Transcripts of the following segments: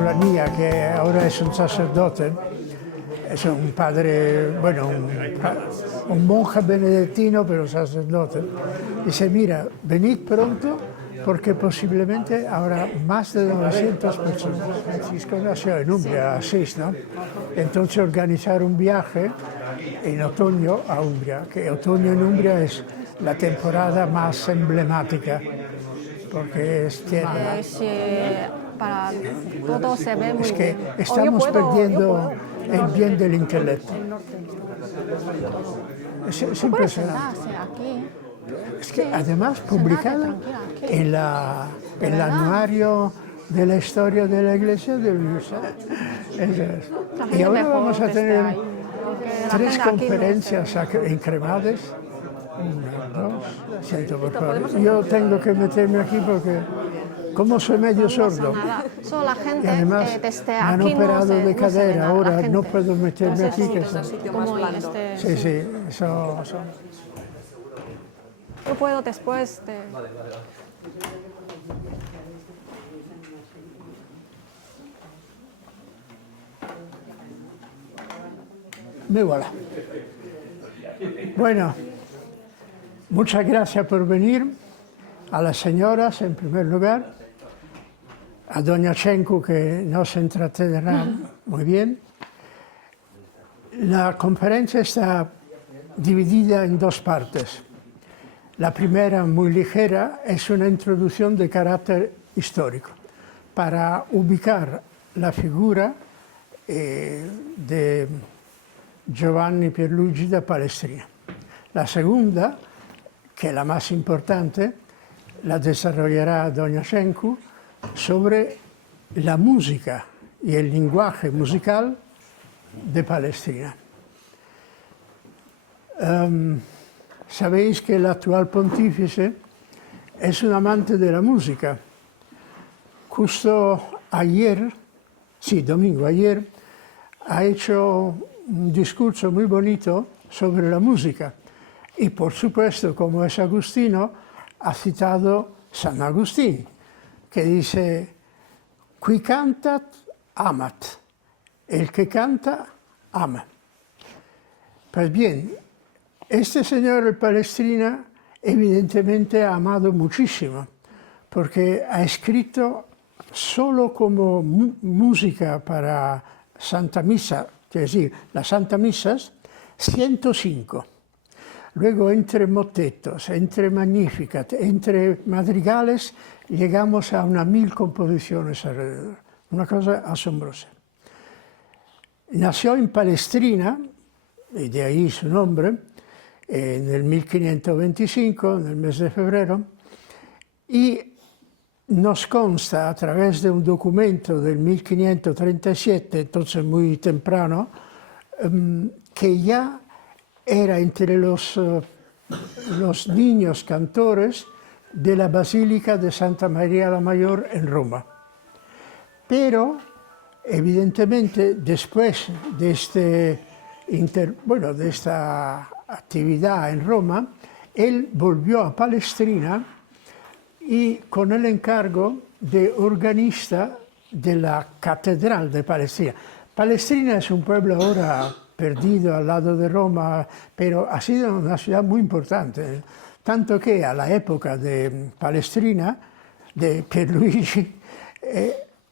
con la niña, que ahora es un sacerdote, es un padre, bueno, un monje benedictino, pero sacerdote. Dice, mira, venid pronto porque posiblemente habrá más de 900 personas. Francisco nació en Umbria, Asís, ¿no? Entonces organizar un viaje en otoño a Umbria, que otoño en Umbria es la temporada más emblemática, porque es tierra. Para todo se ve muy Es que bien. estamos perdiendo el bien del intelecto. Es impresionante. Sentarse aquí. Es que además publicada en el anuario de la historia de la Iglesia de Luisa. Y ahora vamos a tener 3 conferencias en Cremades. 1, 2, siento por favor. Yo tengo que meterme aquí porque como soy medio sordo Solo la gente, y además desde me han aquí operado no se, de no se ve cadera, nada, ahora la gente. no puedo meterme aquí. Que Es un sitio más blando. sí, sí, eso. Yo puedo después de... Me voilà. Bueno, muchas gracias por venir. A las señoras, en primer lugar. A doña Chenku, que nos entretendrá muy bien. La conferencia está dividida en 2 partes. La primera, muy ligera, es una introducción de carácter histórico para ubicar la figura de Giovanni Pierluigi da Palestrina. La segunda, que es la más importante, la desarrollará doña Chenku sobre la música y el lenguaje musical de Palestrina. Sabéis que el actual pontífice es un amante de la música. Justo ayer, domingo ayer, ha hecho un discurso muy bonito sobre la música. Y por supuesto, como es agustino, ha citado San Agustín, que dice, qui cantat, amat. El que canta, ama. Pues bien, este señor, el Palestrina, evidentemente ha amado muchísimo, porque ha escrito solo como música para Santa Misa, es decir, las Santa Misas, 105. Luego, entre motetos, entre Magnificat, entre madrigales, llegamos a unas 1000 composiciones alrededor. Una cosa asombrosa. Nació en Palestrina, y de ahí su nombre, en el 1525, en el mes de febrero, y nos consta a través de un documento del 1537, entonces muy temprano, que ya era entre los niños cantores de la Basílica de Santa María la Mayor en Roma. Pero, evidentemente, después de, de esta actividad en Roma, él volvió a Palestrina y con el encargo de organista de la Catedral de Palestrina. Palestrina es un pueblo ahora perdido al lado de Roma, pero ha sido una ciudad muy importante, tanto que a la época de Palestrina, de Pierluigi,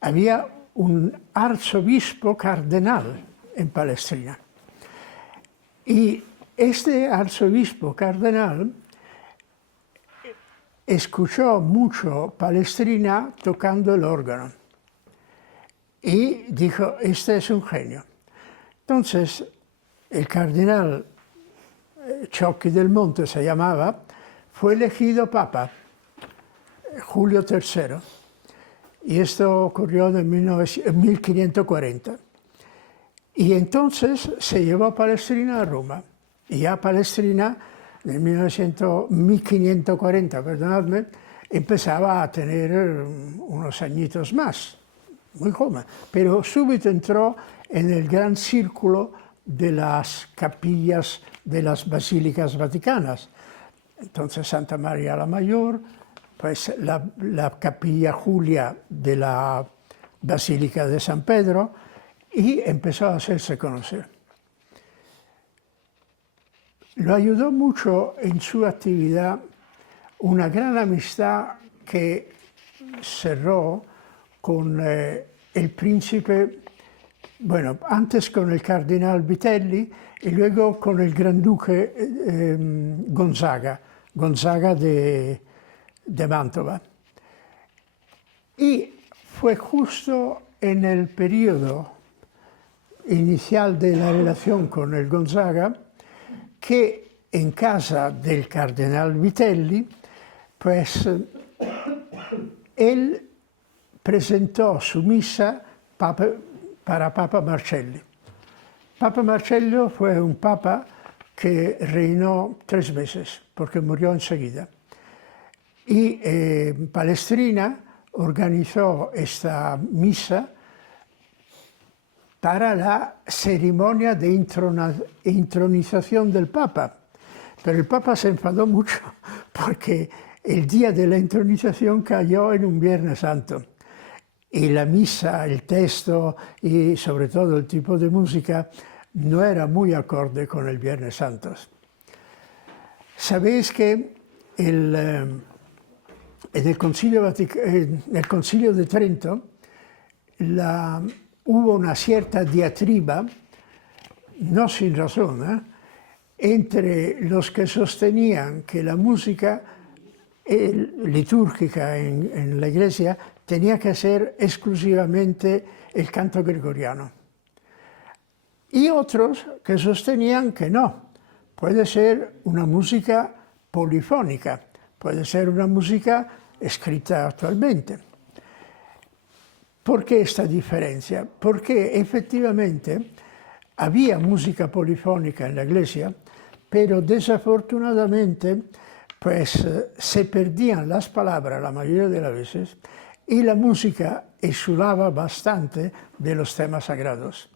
había un arzobispo cardenal en Palestrina. Y este arzobispo cardenal escuchó mucho Palestrina tocando el órgano y dijo, este es un genio. Entonces, el cardenal Ciocchi del Monte se llamaba, fue elegido papa, Julio III, y esto ocurrió en 1540. Y entonces se llevó a Palestrina a Roma, y ya Palestrina, en 1540, perdonadme, empezaba a tener unos añitos más, muy joven, pero súbito entró en el gran círculo de las capillas de las basílicas vaticanas. Entonces Santa María la Mayor, pues la capilla Julia de la Basílica de San Pedro, y empezó a hacerse conocer. Lo ayudó mucho en su actividad una gran amistad que cerró con el príncipe, bueno, antes con el cardenal Vitelli y luego con el gran duque Gonzaga de Mantova. Y fue justo en el periodo inicial de la relación con el Gonzaga que en casa del cardenal Vitelli, pues él presentó su misa para Papa Marcelli. Papa Marcello fue un papa que reinó 3 meses, porque murió enseguida. Y Palestrina organizó esta misa para la ceremonia de intronización del Papa. Pero el Papa se enfadó mucho porque el día de la intronización cayó en un Viernes Santo. Y la misa, el texto y sobre todo el tipo de música no era muy acorde con el Viernes Santo. Sabéis que en el Concilio de Trento hubo una cierta diatriba, no sin razón, entre los que sostenían que la música litúrgica en la Iglesia tenía que ser exclusivamente el canto gregoriano. Y otros que sostenían que no, puede ser una música polifónica, puede ser una música escrita actualmente. ¿Por qué esta diferencia? Porque efectivamente había música polifónica en la Iglesia, pero desafortunadamente pues se perdían las palabras la mayoría de las veces y la música exudaba bastante de los temas sagrados.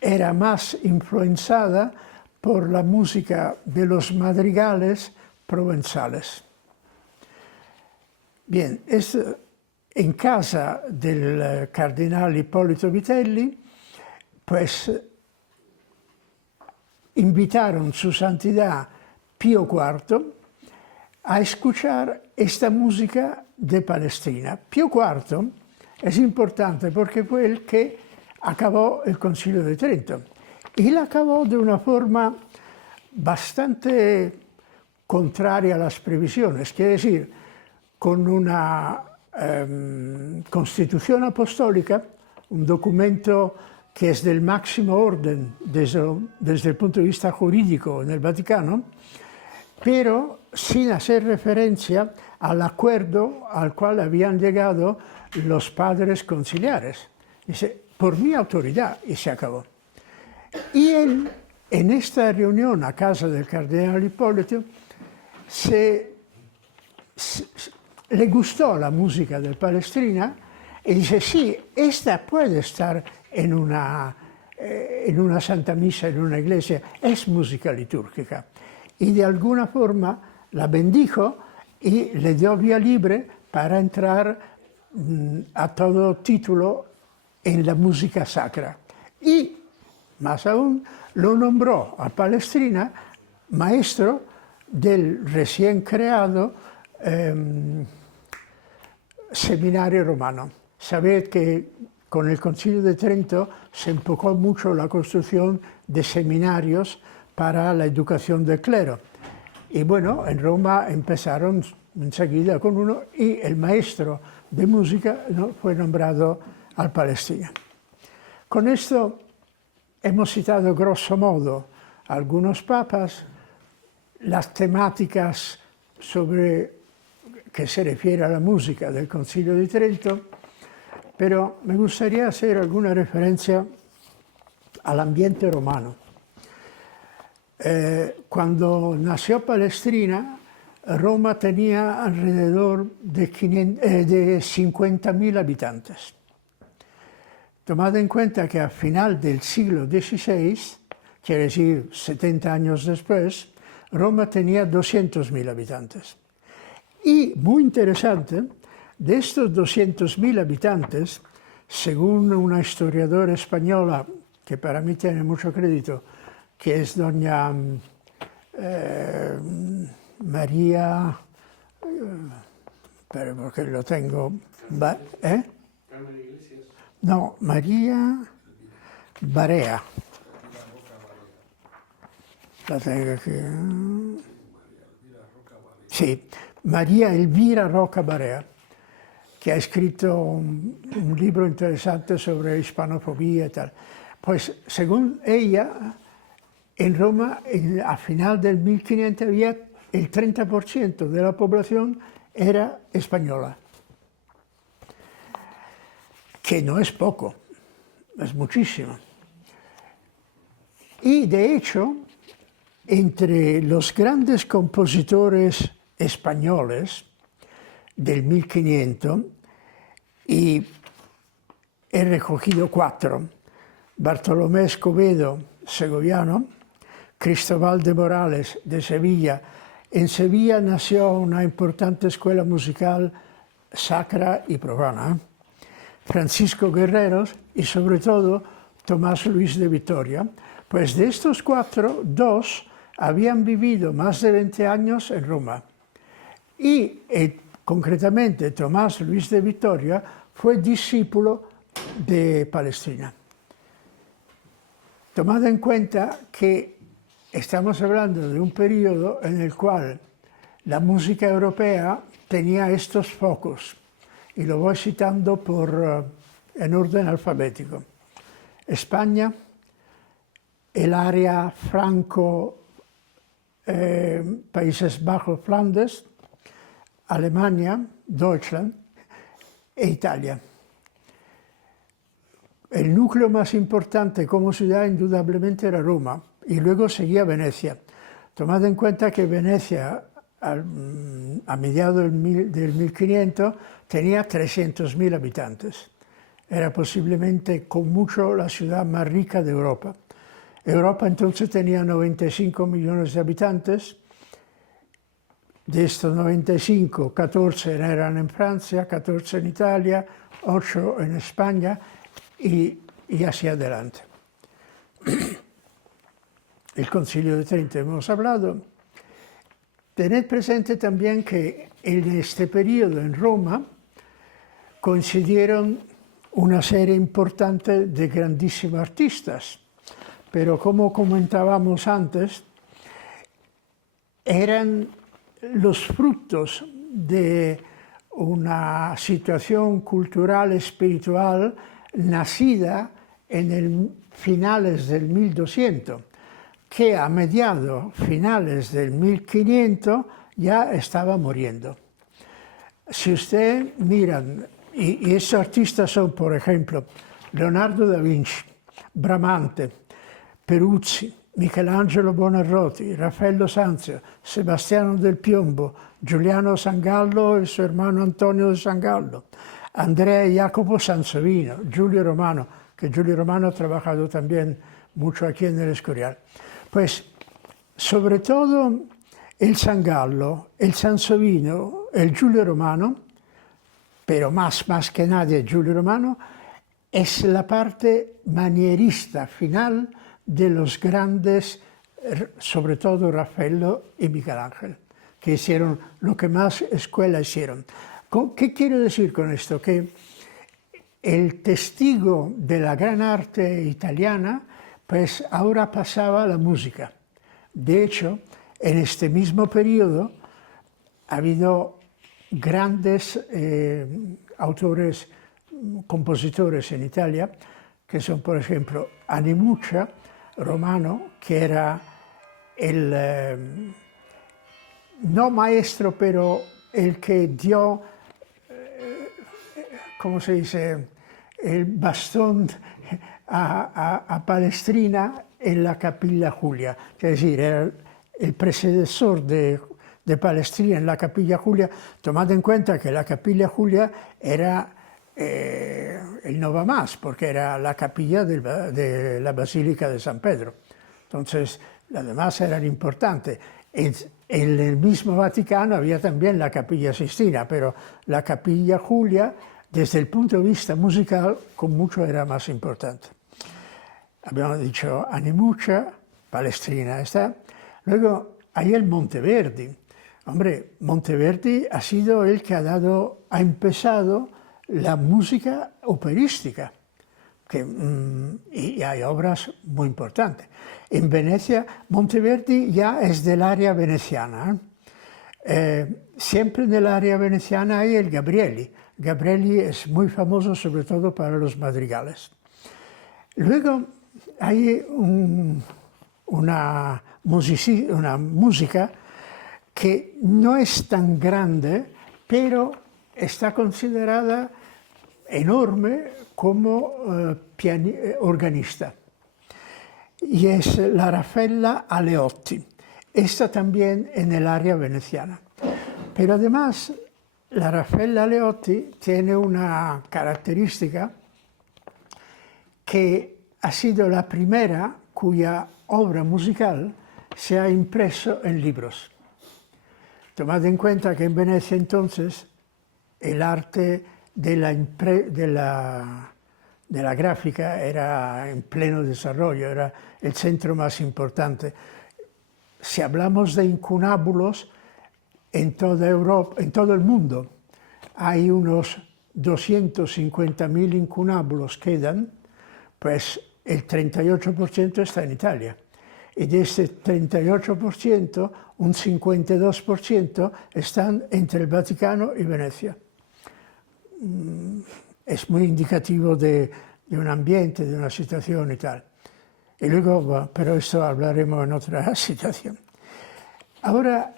Era más influenciada por la música de los madrigales provenzales. Bien, en casa del cardenal Ippolito Vitelli, pues invitaron su santidad Pío IV a escuchar esta música de Palestrina. Pío IV es importante porque fue el que acabó el Concilio de Trento y la acabó de una forma bastante contraria a las previsiones, quiere decir, con una constitución apostólica, un documento que es del máximo orden desde el punto de vista jurídico en el Vaticano, pero sin hacer referencia al acuerdo al cual habían llegado los padres conciliares. Dice, por mi autoridad, y se acabó. Y él, en esta reunión a casa del cardenal Hipólito, le gustó la música de Palestrina y dice, sí, esta puede estar en una Santa Misa, en una iglesia, es música litúrgica. Y de alguna forma la bendijo y le dio vía libre para entrar a todo título en la música sacra. Y, más aún, lo nombró a Palestrina maestro del recién creado seminario romano. Sabed que con el Concilio de Trento se empujó mucho la construcción de seminarios para la educación del clero. Y bueno, en Roma empezaron enseguida con uno y el maestro de música fue nombrado al Palestrina. Con esto hemos citado grosso modo algunos papas, las temáticas que se refiere a la música del Concilio de Trento, pero me gustaría hacer alguna referencia al ambiente romano. Cuando nació Palestrina, Roma tenía alrededor de 50.000 habitantes. Tomad en cuenta que a final del siglo XVI, quiere decir 70 años después, Roma tenía 200.000 habitantes. Y, muy interesante, de estos 200.000 habitantes, según una historiadora española, que para mí tiene mucho crédito, que es doña María, pero porque lo tengo, ¿eh? No, María Barea. La tengo aquí. Sí, María Elvira Roca Barea, que ha escrito un libro interesante sobre hispanofobia y tal. Pues según ella, en Roma, a final del 1500 había el 30% de la población era española, que no es poco, es muchísimo. Y de hecho, entre los grandes compositores españoles del 1500, y he recogido 4, Bartolomé Escobedo, segoviano, Cristóbal de Morales, de Sevilla. En Sevilla nació una importante escuela musical sacra y profana, Francisco Guerreros y sobre todo Tomás Luis de Vitoria. Pues de estos 4, 2 habían vivido más de 20 años en Roma. Y concretamente Tomás Luis de Vitoria fue discípulo de Palestrina. Tomad en cuenta que estamos hablando de un periodo en el cual la música europea tenía estos focos, y lo voy citando en orden alfabético. España, el área franco, Países Bajos, Flandes, Alemania, Deutschland e Italia. El núcleo más importante como ciudad indudablemente era Roma, y luego seguía Venecia. Tomad en cuenta que Venecia, a mediados del 1500, tenía 300.000 habitantes. Era posiblemente con mucho la ciudad más rica de Europa. Europa entonces tenía 95 millones de habitantes. De estos 95, 14 eran en Francia, 14 en Italia, 8 en España y hacia adelante. El Concilio de Trento hemos hablado. Tened presente también que en este periodo en Roma coincidieron una serie importante de grandísimos artistas, pero como comentábamos antes, eran los frutos de una situación cultural, espiritual, nacida en el finales del 1200, que a mediados, finales del 1500, ya estaba muriendo. Si usted mira, y estos artistas son, por ejemplo, Leonardo da Vinci, Bramante, Peruzzi, Michelangelo Buonarroti, Raffaello Sanzio, Sebastiano del Piombo, Giuliano Sangallo y su hermano Antonio de Sangallo, Andrea y Jacopo Sansovino, Giulio Romano, que Giulio Romano ha trabajado también mucho aquí en el Escorial. Pues, sobre todo, el Sangallo, el Sansovino, el Giulio Romano, pero más que nadie Giulio Romano, es la parte manierista final de los grandes, sobre todo Raffaello y Michelangelo, que hicieron lo que más escuela hicieron. ¿Qué quiero decir con esto? Que el testigo de la gran arte italiana, pues ahora pasaba a la música. De hecho, en este mismo periodo ha habido grandes autores, compositores en Italia, que son, por ejemplo, Animuccia, romano, que era el, no maestro, pero el que dio, ¿cómo se dice?, el bastón a Palestrina en la Capilla Julia. Es decir, era el predecesor de Palestrina en la Capilla Julia. Tomad en cuenta que la Capilla Julia era el no va más, porque era la capilla de la Basílica de San Pedro. Entonces, las demás eran importantes. En el mismo Vaticano había también la Capilla Sistina, pero la Capilla Julia desde el punto de vista musical, con mucho era más importante. Habíamos dicho Animucha, Palestrina está. Luego hay el Monteverdi. Hombre, Monteverdi ha sido el que ha empezado la música operística, y hay obras muy importantes. En Venecia, Monteverdi ya es del área veneciana. Siempre en el área veneciana hay el Gabrieli. Gabrieli es muy famoso sobre todo para los madrigales. Luego hay una música que no es tan grande, pero está considerada enorme como organista. Y es la Raffaella Aleotti. Esta también en el área veneciana. Pero además, la Raffaella Aleotti tiene una característica que ha sido la primera cuya obra musical se ha impreso en libros. Tomad en cuenta que en Venecia entonces el arte de la gráfica era en pleno desarrollo, era el centro más importante. Si hablamos de incunábulos, en toda Europa, en todo el mundo, hay unos 250.000 incunábulos quedan, pues el 38% está en Italia. Y de este 38%, un 52% están entre el Vaticano y Venecia. Es muy indicativo de un ambiente, de una situación y tal. Y luego, bueno, pero esto hablaremos en otra situación. Ahora,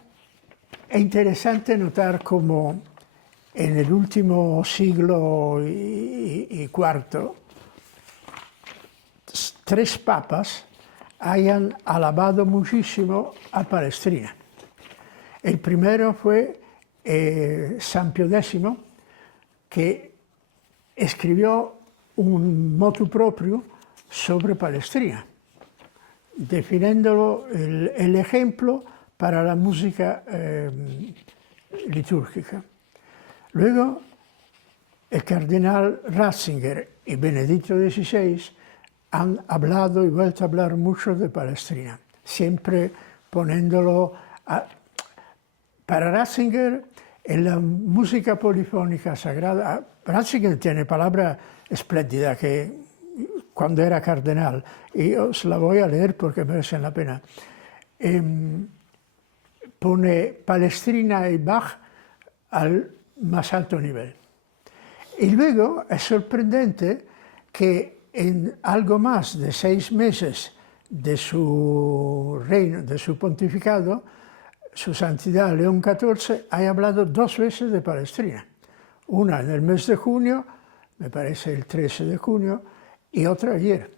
es interesante notar cómo en el último siglo y cuarto, 3 papas hayan alabado muchísimo a Palestrina. El primero fue San Pío X, que escribió un motu proprio sobre Palestrina, definiéndolo el ejemplo para la música litúrgica. Luego, el cardenal Ratzinger y Benedicto XVI han hablado y vuelto a hablar mucho de Palestrina, siempre poniéndolo para Ratzinger en la música polifónica sagrada. Ratzinger tiene palabra espléndida que cuando era cardenal, y os la voy a leer porque merecen la pena. Pone Palestrina y Bach al más alto nivel. Y luego es sorprendente que en algo más de 6 meses de su reino, de su pontificado, su santidad León XIV haya hablado 2 veces de Palestrina. Una en el mes de junio, me parece el 13 de junio, y otra ayer.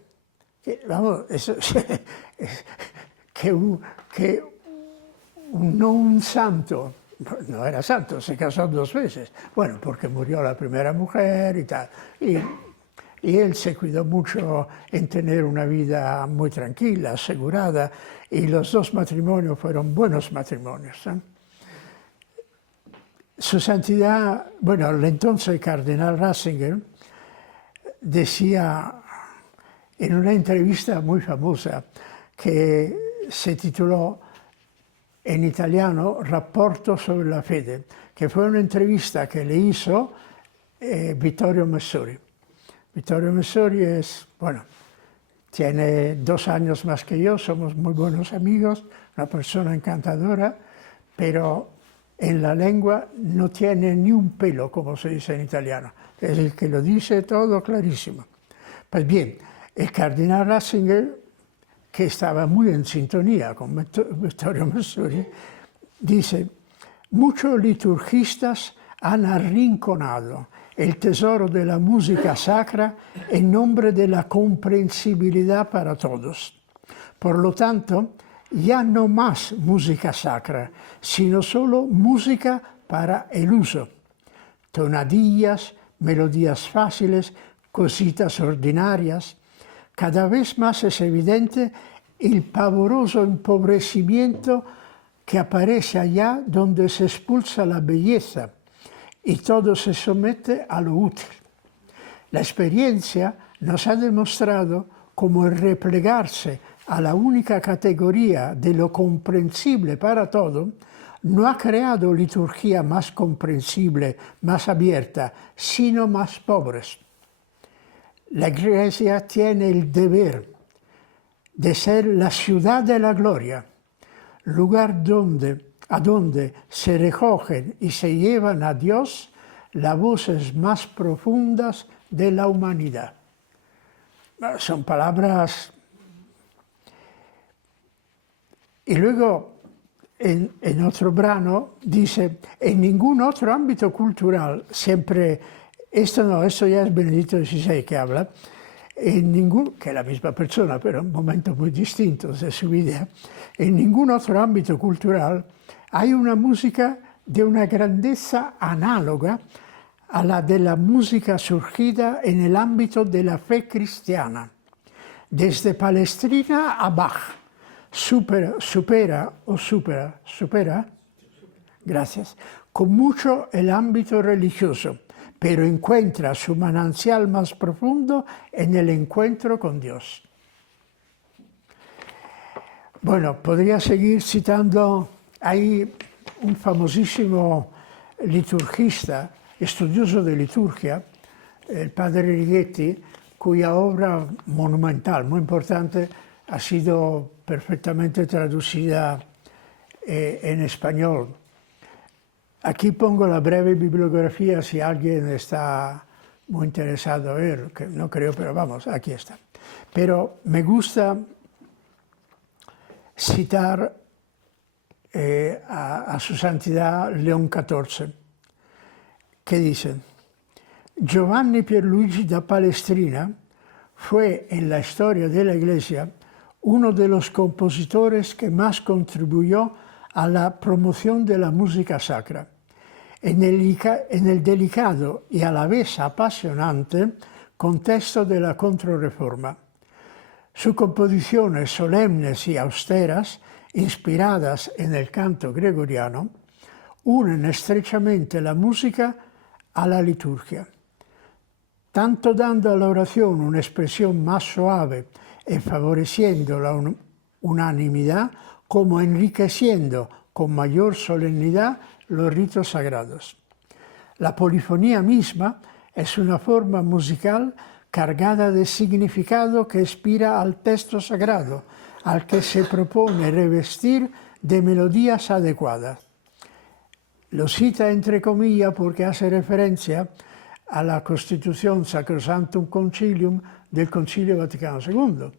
Vamos, eso, no un santo, no era santo, se casó 2 veces. Bueno, porque murió la primera mujer y tal. Y él se cuidó mucho en tener una vida muy tranquila, asegurada, y los 2 matrimonios fueron buenos matrimonios. Su santidad, bueno, el entonces cardenal Ratzinger decía en una entrevista muy famosa que se tituló en italiano Rapporto sobre la fede, que fue una entrevista que le hizo Vittorio Messori. Vittorio Messori es, bueno, tiene 2 años más que yo, somos muy buenos amigos, una persona encantadora, pero en la lengua no tiene ni un pelo, como se dice en italiano. Es el que lo dice todo clarísimo. Pues bien, el cardenal Ratzinger, que estaba muy en sintonía con Vittorio Messori, dice: muchos liturgistas han arrinconado el tesoro de la música sacra en nombre de la comprensibilidad para todos. Por lo tanto, ya no más música sacra, sino solo música para el uso. Tonadillas, melodías fáciles, cositas ordinarias. Cada vez más es evidente el pavoroso empobrecimiento que aparece allá donde se expulsa la belleza y todo se somete a lo útil. La experiencia nos ha demostrado cómo el replegarse a la única categoría de lo comprensible para todo no ha creado liturgia más comprensible, más abierta, sino más pobres. La Iglesia tiene el deber de ser la ciudad de la gloria, lugar a donde se recogen y se llevan a Dios las voces más profundas de la humanidad. Son palabras. Y luego, en otro brano, dice, en ningún otro ámbito cultural, siempre, esto ya es Benedicto XVI que habla, que es la misma persona, pero en momentos muy distintos de su vida, en ningún otro ámbito cultural hay una música de una grandeza análoga a la de la música surgida en el ámbito de la fe cristiana. Desde Palestrina a Bach, supera, gracias, con mucho el ámbito religioso, pero encuentra su manantial más profundo en el encuentro con Dios. Bueno, podría seguir citando, hay un famosísimo liturgista, estudioso de liturgia, el padre Righetti, cuya obra monumental, muy importante, ha sido perfectamente traducida en español. Aquí pongo la breve bibliografía si alguien está muy interesado en ver, que no creo, pero vamos, aquí está. Pero me gusta citar a su santidad León XIV, que dice: Giovanni Pierluigi da Palestrina fue en la historia de la Iglesia uno de los compositores que más contribuyó a la promoción de la música sacra. En el delicado y a la vez apasionante contexto de la Contrarreforma. Sus composiciones solemnes y austeras, inspiradas en el canto gregoriano, unen estrechamente la música a la liturgia, tanto dando a la oración una expresión más suave y favoreciendo la unanimidad, como enriqueciendo con mayor solemnidad los ritos sagrados. La polifonía misma es una forma musical cargada de significado que inspira al texto sagrado, al que se propone revestir de melodías adecuadas. Lo cita entre comillas porque hace referencia a la Constitución Sacrosanctum Concilium del Concilio Vaticano II.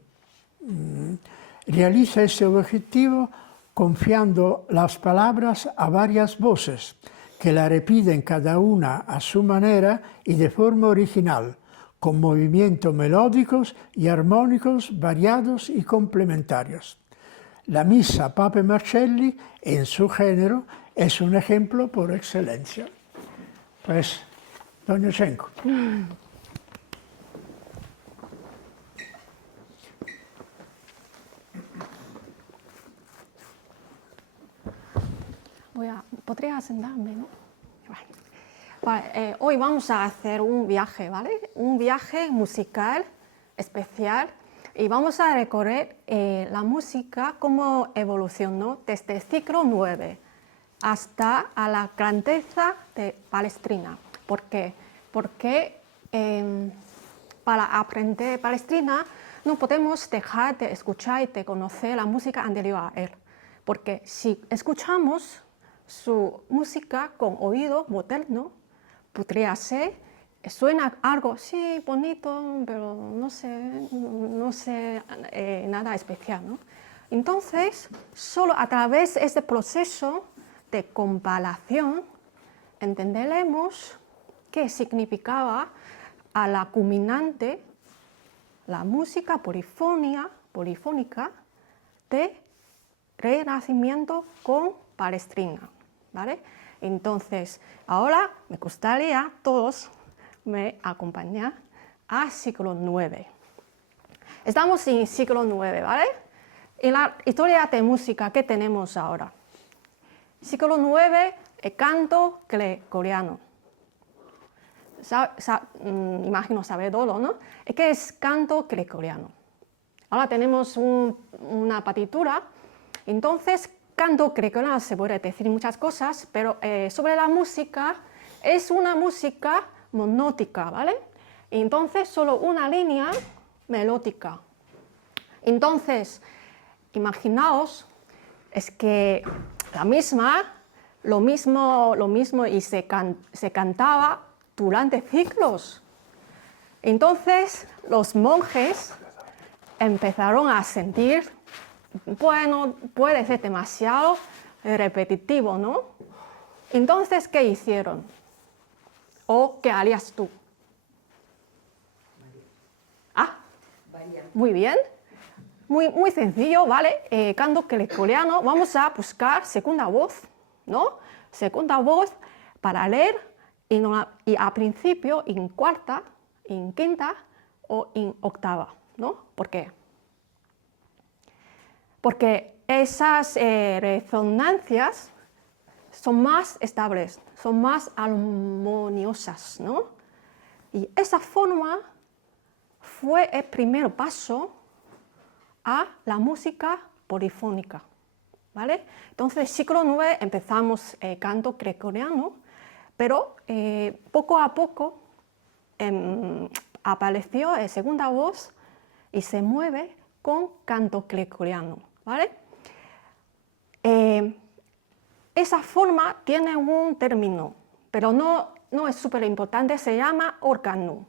Realiza este objetivo confiando las palabras a varias voces, que la repiten cada una a su manera y de forma original, con movimientos melódicos y armónicos variados y complementarios. La misa Pape Marcelli, en su género, es un ejemplo por excelencia. Pues, doña Schenko. Podría sentarme, ¿no? Vale, hoy vamos a hacer un viaje, ¿vale? Un viaje musical especial y vamos a recorrer la música cómo evolucionó desde el siglo IX hasta a la grandeza de Palestrina. ¿Por qué? Porque para aprender Palestrina no podemos dejar de escuchar y de conocer la música anterior a él. Porque si escuchamos su música con oído moderno, podría ser, suena algo, sí, bonito, pero no sé nada especial, ¿no? Entonces, solo a través de este proceso de comparación, entenderemos qué significaba a la culminante la música polifónica de Renacimiento con Palestrina, ¿vale? Entonces, ahora me gustaría todos me acompañar al siglo IX. Estamos en el siglo IX, ¿vale? En la historia de música que tenemos ahora. Siglo IX, el canto gregoriano, imagino saber todo, ¿no? ¿Qué es canto gregoriano? Ahora tenemos una partitura, entonces canto gregoriano se puede decir muchas cosas, pero sobre la música es una música monótica, ¿vale? Entonces solo una línea melódica. Entonces, imaginaos, es que lo mismo y se cantaba durante siglos. Entonces los monjes empezaron a sentir, bueno, puede ser demasiado repetitivo, ¿no? Entonces, ¿qué hicieron? ¿O qué harías tú? Ah, muy bien. Muy sencillo, ¿vale? Canto gregoriano, vamos a buscar segunda voz, ¿no? Segunda voz para leer y a principio en cuarta, en quinta o en octava, ¿no? ¿Por qué? Porque esas resonancias son más estables, son más armoniosas, ¿no? Y esa forma fue el primer paso a la música polifónica, ¿vale? Entonces, siglo IX empezamos canto gregoriano, pero poco a poco apareció segunda voz y se mueve con canto gregoriano, ¿vale? Esa forma tiene un término, pero no es súper importante, se llama órgano.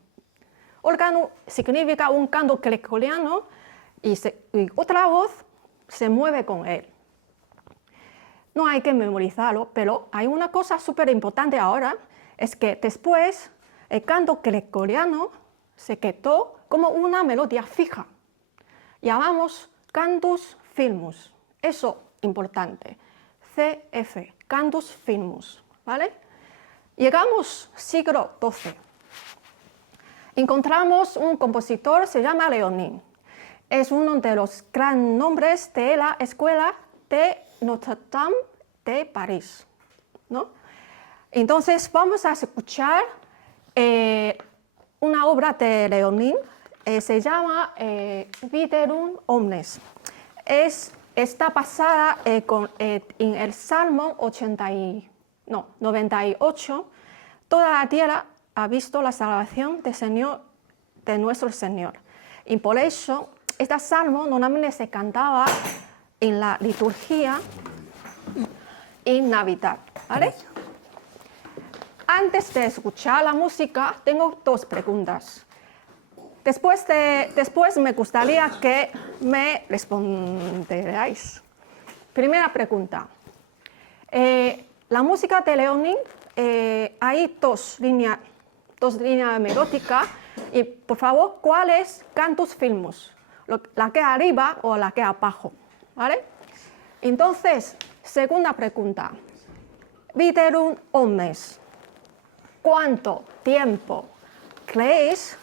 Órgano significa un canto gregoriano y otra voz se mueve con él. No hay que memorizarlo, pero hay una cosa súper importante ahora, es que después el canto gregoriano se quedó como una melodía fija. Llamamos cantus firmus, eso importante, CF, cantus firmus, ¿vale? Llegamos siglo XII. Encontramos un compositor, se llama Léonin. Es uno de los grandes nombres de la escuela de Notre Dame de París, ¿no? Entonces vamos a escuchar una obra de Léonin, se llama Viderum Omnes. Está basada en el Salmo 98. Toda la tierra ha visto la salvación de nuestro Señor. Y por eso este salmo normalmente se cantaba en la liturgia en Navidad, ¿vale? Antes de escuchar la música, tengo dos preguntas. Después me gustaría que me respondierais. Primera pregunta. La música de Léonin, hay dos líneas melódicas. Y por favor, ¿cuál es cantus firmus? ¿La que arriba o la que abajo? ¿Vale? Entonces, segunda pregunta. Viderum omnes. ¿Cuánto tiempo creéis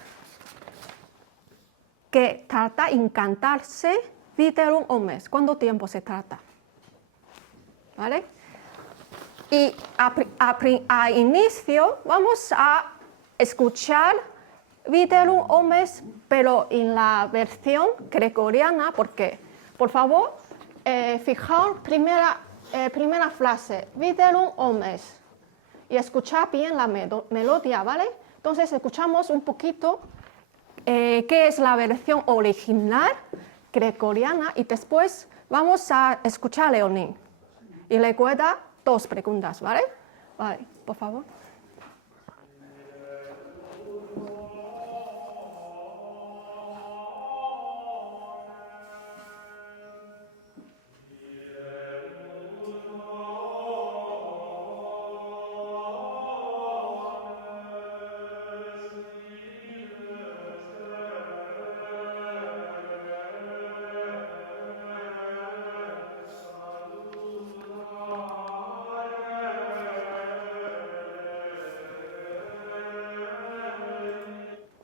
que tarda en cantarse Viderum omnes? ¿Cuánto tiempo se trata? ¿Vale? Y a inicio vamos a escuchar Viderum omnes, pero en la versión gregoriana, porque, por favor, fijaos primera frase, Viderum omnes, y escuchad bien la melodía, ¿vale? Entonces escuchamos un poquito qué es la versión original gregoriana y después vamos a escuchar a Léonin. Y recuerda dos preguntas, ¿vale? Vale, por favor.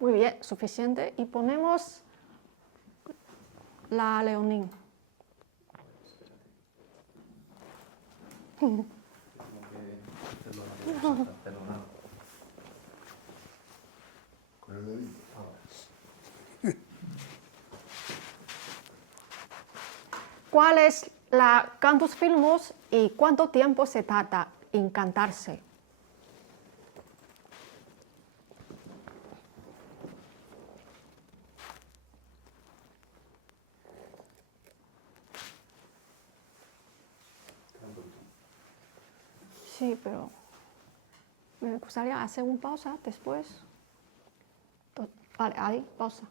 Muy bien, suficiente. Y ponemos la Léonin. ¿Cuál es la cantus filmus y cuánto tiempo se tarda en cantarse? Sí, pero me gustaría hacer una pausa después. Vale, ahí, pausa.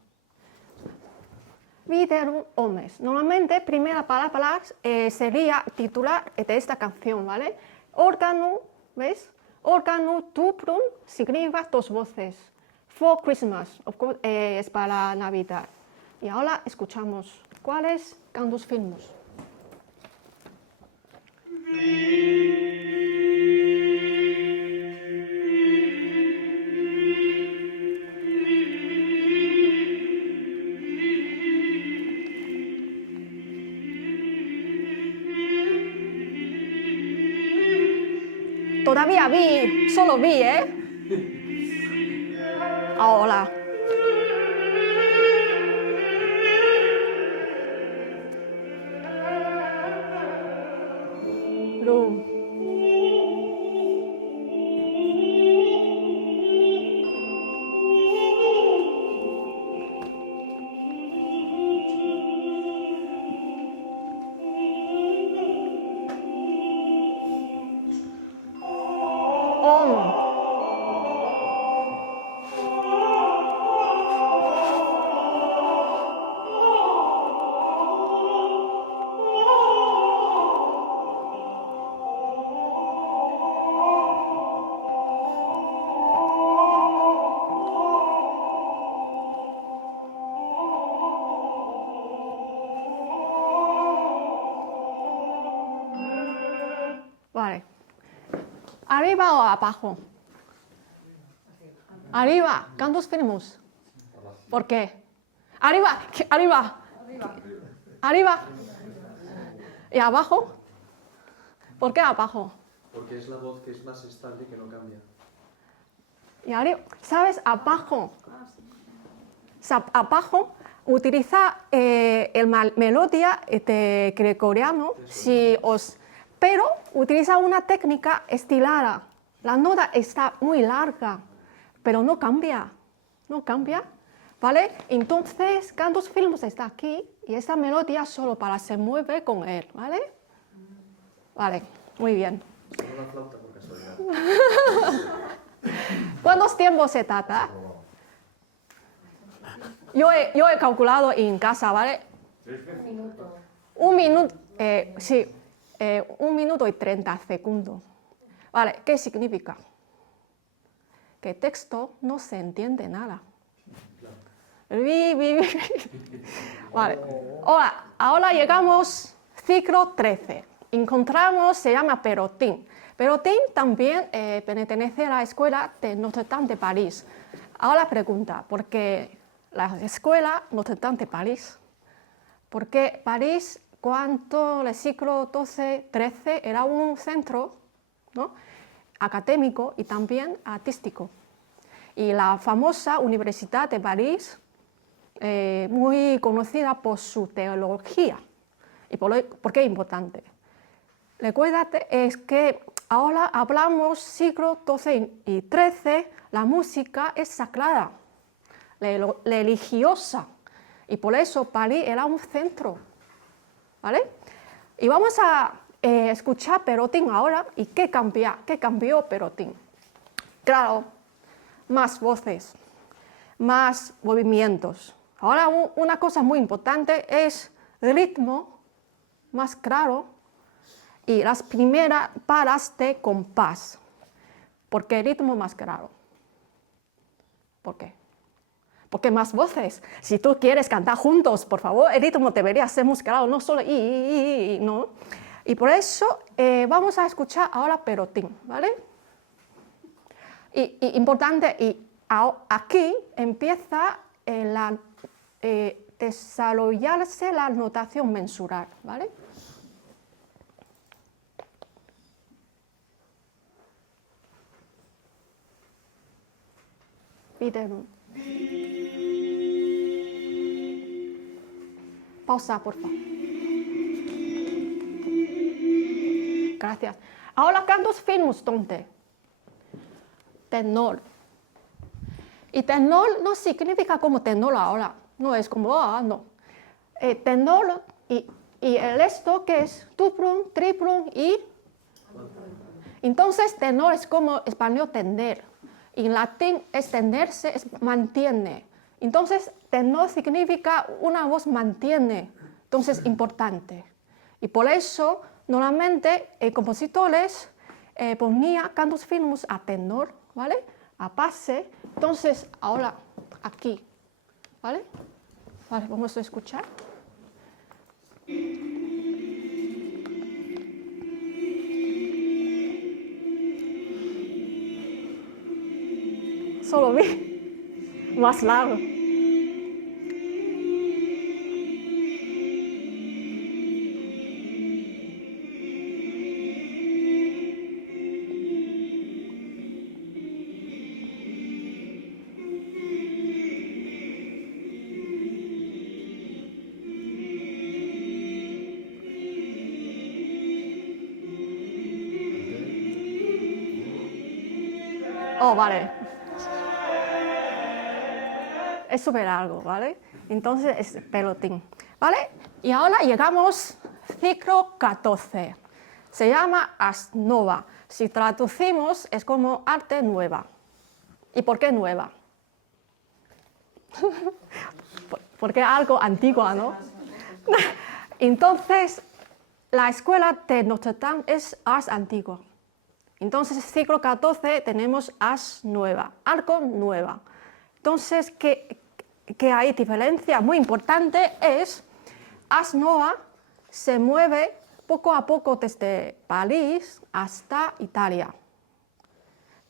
Viderum omnes. Normalmente, primera palabra sería titular de esta canción, ¿vale? Órgano, ¿ves? Órgano duprum significa dos voces. For Christmas, of course, es para Navidad. Y ahora escuchamos. ¿Cuál es cantus filmus? Todavía vi, solo vi, ¿eh? Ahora. Rum. Om. Vale. ¿Arriba o abajo? Arriba, cantus firmus. ¿Por qué? Arriba, arriba. Arriba. ¿Y abajo? ¿Por qué abajo? Porque es la voz que es más estable y que no cambia. Y arriba, ¿sabes? Abajo. Abajo utiliza melodía de gregoriano, pero utiliza una técnica estilada. La nota está muy larga, pero no cambia, ¿vale? Entonces, cantus filmus está aquí y esta melodía solo para se mueve con él, ¿vale? Vale, muy bien. Solo la flauta por casualidad. ¿Cuántos tiempos se trata? Yo he calculado en casa, ¿vale? 1 minuto. Sí, 1 minuto y 30 segundos. Vale, ¿qué significa? Que el texto no se entiende nada. Vale, ahora llegamos ciclo 13. Encontramos, se llama Perotin. Perotin también pertenece a la escuela de Notre Dame de París. Ahora pregunta, ¿por qué la escuela Notre Dame de París? Porque París, cuando el siglo XII-XIII era un centro, ¿no?, académico y también artístico. Y la famosa Universidad de París, muy conocida por su teología. ¿Y por qué es importante? Recuérdate, es que ahora hablamos siglo XII y XIII, la música es sagrada, religiosa, y por eso París era un centro, ¿vale? Y vamos a escuchar Perotin ahora. ¿Y qué cambió Perotin? Claro, más voces, más movimientos. Ahora una cosa muy importante es el ritmo más claro y las primeras paras de compás. ¿Por qué ritmo más claro? ¿Por qué? Porque más voces. Si tú quieres cantar juntos, por favor, el ritmo debería ser más claro, no solo ¿no? Y por eso vamos a escuchar ahora Perotin, ¿vale? Y importante, aquí empieza desarrollarse la notación mensural, ¿vale? Viderum. Pausa, por favor. Gracias. Ahora cantos firmes, ¿dónde? Tenor. Y tenor no significa como tenor ahora. No es como, no. Tenor y el esto que es duplum, triplum y... Entonces, tenor es como español tender. Y en latín, extenderse es mantiene. Entonces, tenor significa una voz mantiene. Entonces, importante. Y por eso, normalmente, compositores ponían cantos firmes a tenor, ¿vale? A base. Entonces, ahora, aquí, ¿vale? Vale, vamos a escuchar. Solo vi, más largo. Oh, vale. Es súper largo, ¿vale? Entonces es pelotín, ¿vale? Y ahora llegamos ciclo 14. Se llama Ars Nova. Si traducimos es como arte nueva. ¿Y por qué nueva? Porque es algo antiguo, ¿no? Entonces, la escuela de Notre Dame es Ars antigua. Entonces, ciclo 14 tenemos Ars nueva, algo nueva. Entonces, que hay diferencia muy importante es Ars Nova se mueve poco a poco desde París hasta Italia.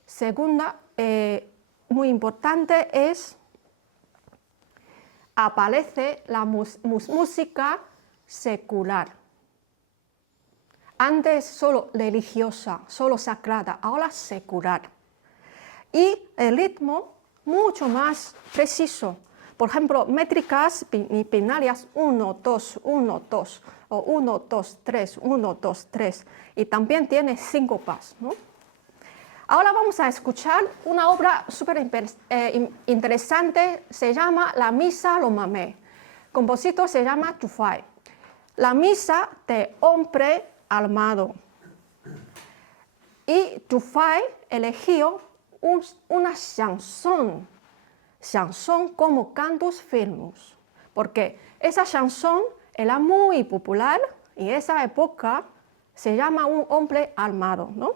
Segunda, muy importante es aparece la música secular. Antes solo religiosa, solo sagrada, ahora secular. Y el ritmo mucho más preciso. Por ejemplo, métricas binarias 1, 2, 1, 2, o 1, 2, 3, 1, 2, 3. Y también tiene síncopas, ¿no? Ahora vamos a escuchar una obra súper interesante, se llama La Misa Lomame. El compositor se llama Dufay. La Misa de Hombre Armado. Y Dufay eligió una chanson como cantos firmes, porque esa chanson era muy popular y en esa época se llama un hombre armado, ¿no?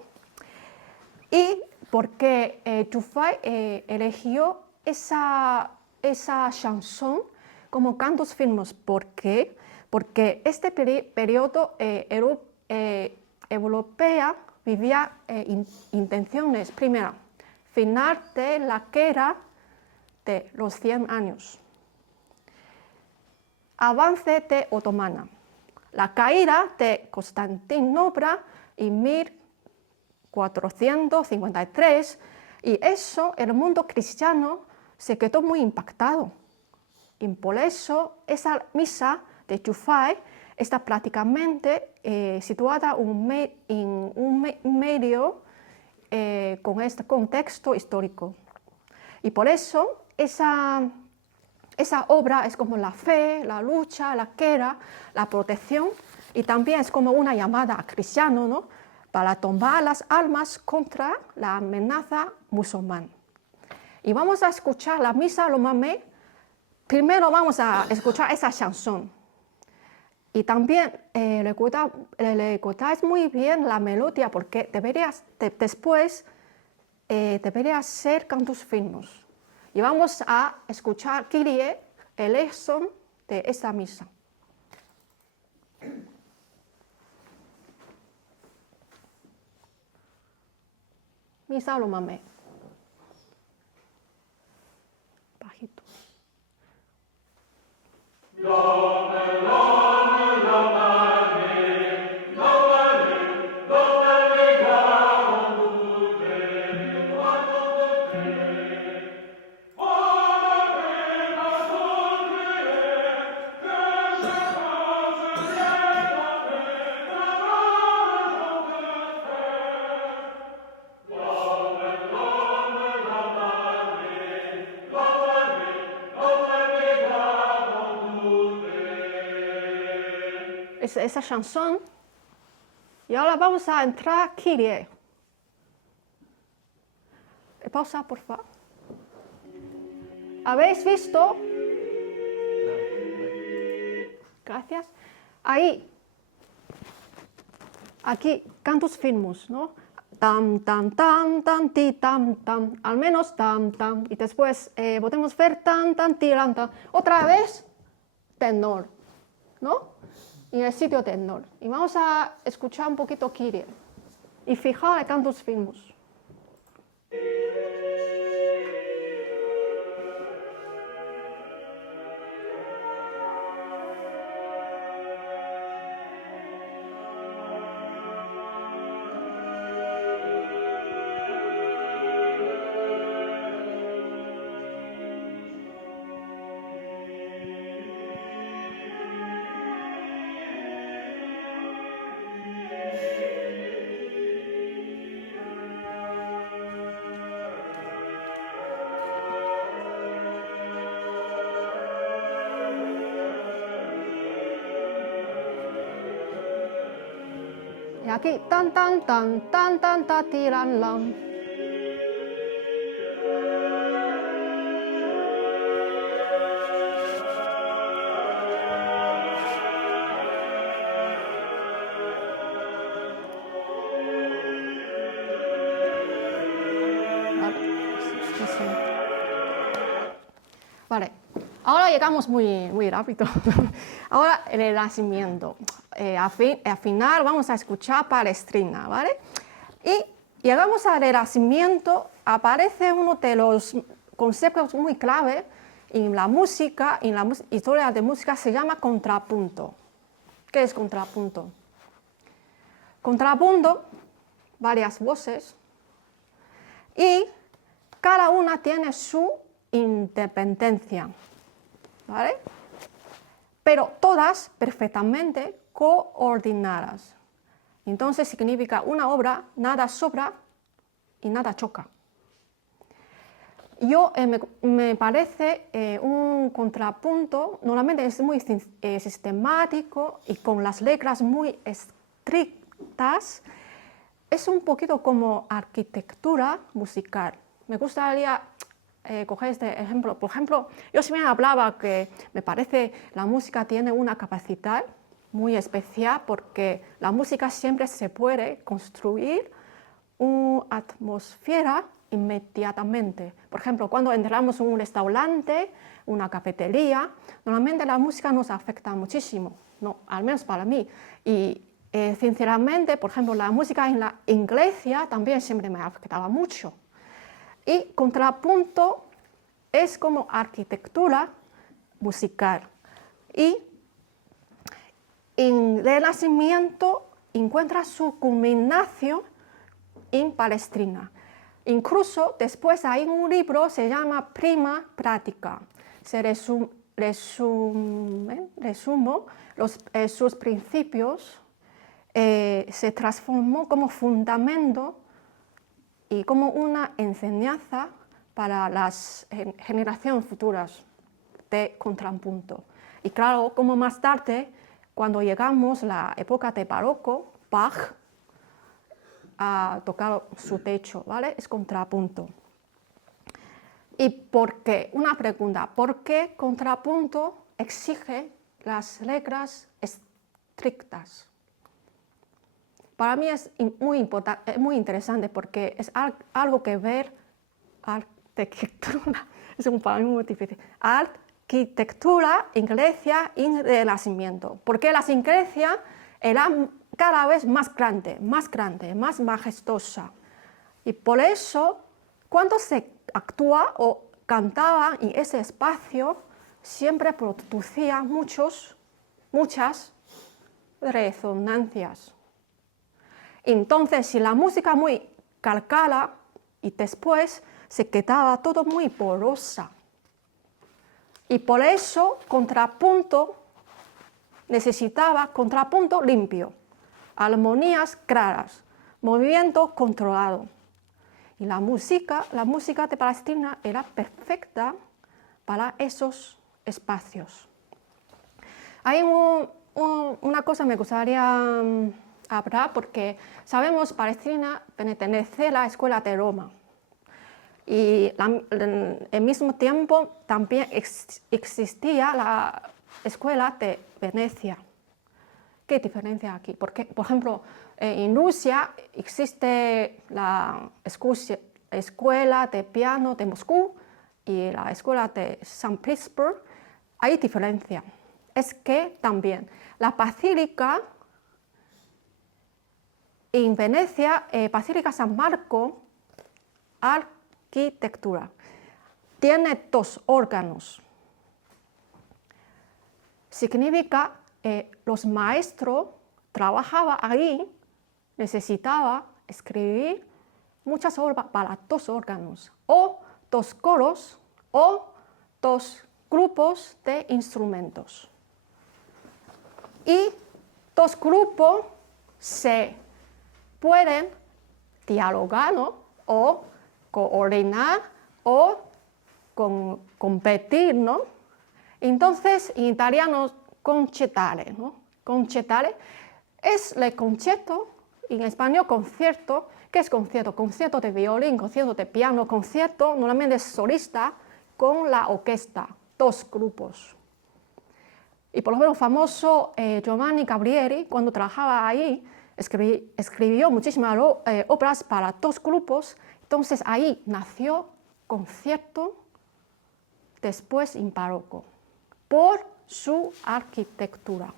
Y porque Dufay eligió esa chanson como cantos firmes, ¿por qué? Porque este periodo europea vivía intenciones. Primero, final de la guerra de los 100 años. Avance de otomana. La caída de Constantinopla en 1453, y eso el mundo cristiano se quedó muy impactado. Y por eso esa misa de Dufay está prácticamente situada en un medio con este contexto histórico. Y por eso esa obra es como la fe, la lucha, la guerra, la protección, y también es como una llamada a cristiano, ¿no? Para tomar las armas contra la amenaza musulmana. Y vamos a escuchar la misa Lomame. Primero vamos a escuchar esa chanson. Y también recordáis muy bien la melodía, porque después debería ser cantos firmes. Y vamos a escuchar Kyrie, eleison de esta misa. Misa Lomame. Bajito. esa chanson. Y ahora vamos a entrar Kyrie. Pausa, por favor. ¿Habéis visto? Gracias. Ahí, aquí, cantus firmus, ¿no? Tam, tam, tam, tam, ti, tam, tam. Al menos tam, tam. Y después podemos ver tam, tam, ti, tam, tam. Otra vez, tenor, ¿no? En el sitio tenor. Y vamos a escuchar un poquito Kyrie. Y fijar el cantus firmus. Y aquí, tan, tan, tan, tan, tan, ta, tiran, lam. Vale, ahora llegamos muy rápido. Ahora el Renacimiento. Al final vamos a escuchar Palestrina, ¿vale? Y llegamos al Renacimiento, aparece uno de los conceptos muy clave en la música, en la historia de música, se llama contrapunto. ¿Qué es contrapunto? Contrapunto, varias voces, y cada una tiene su independencia, ¿vale? Pero todas perfectamente coordinadas. Entonces significa una obra, nada sobra y nada choca. Me parece un contrapunto, normalmente es muy sistemático y con las reglas muy estrictas. Es un poquito como arquitectura musical. Me gustaría coger este ejemplo. Por ejemplo, yo siempre hablaba que me parece la música tiene una capacidad muy especial porque la música siempre se puede construir una atmósfera inmediatamente. Por ejemplo, cuando entramos en un restaurante, una cafetería, normalmente la música nos afecta muchísimo, no, al menos para mí. Y sinceramente, por ejemplo, la música en la iglesia también siempre me afectaba mucho. Y contrapunto es como arquitectura musical. Y en el Renacimiento encuentra su culminación en Palestrina. Incluso después hay un libro, se llama Prima Pratica. Se resumo sus principios, se transformó como fundamento y como una enseñanza para las generaciones futuras de contrapunto. Y claro, como más tarde, cuando llegamos a la época de barroco, Bach ha tocado su techo, ¿vale? Es contrapunto. ¿Y por qué? Una pregunta, ¿por qué contrapunto exige las reglas estrictas? Para mí es muy importante, muy interesante porque es algo que ver arquitectura, es para mí muy difícil. Arquitectura en Grecia y en Renacimiento, porque las en Grecia eran cada vez más grande, más majestuosa. Y por eso, cuando se actúa o cantaba en ese espacio, siempre producía muchas resonancias. Entonces, si la música muy calcada y después se quedaba todo muy porosa. Y por eso contrapunto necesitaba contrapunto limpio, armonías claras, movimiento controlado. Y la música de Palestrina era perfecta para esos espacios. Hay una cosa me gustaría hablar, porque sabemos Palestina pertenece a la escuela de Roma. Y al mismo tiempo también existía la escuela de Venecia. ¿Qué diferencia aquí? Porque, por ejemplo, en Rusia existe la escuela de piano de Moscú y la escuela de San Petersburgo. Hay diferencia. Es que también la basílica en Venecia, Basílica San Marco, arquitectura, tiene 2 órganos. Significa los maestros trabajaban ahí, necesitaba escribir muchas obras para 2 órganos, o 2 coros, o 2 grupos de instrumentos. Y 2 grupos se pueden dialogar, ¿no? O coordinar o competir, ¿no? Entonces, en italiano, concertare, ¿no? Concertare es el concierto, en español concierto. ¿Qué es concierto? Concierto de violín, concierto de piano, concierto normalmente es solista con la orquesta, 2 grupos. Y por lo menos famoso Giovanni Gabrieli, cuando trabajaba ahí, escribió muchísimas obras para 2 grupos. Entonces ahí nació concierto, después en barroco, por su arquitectura.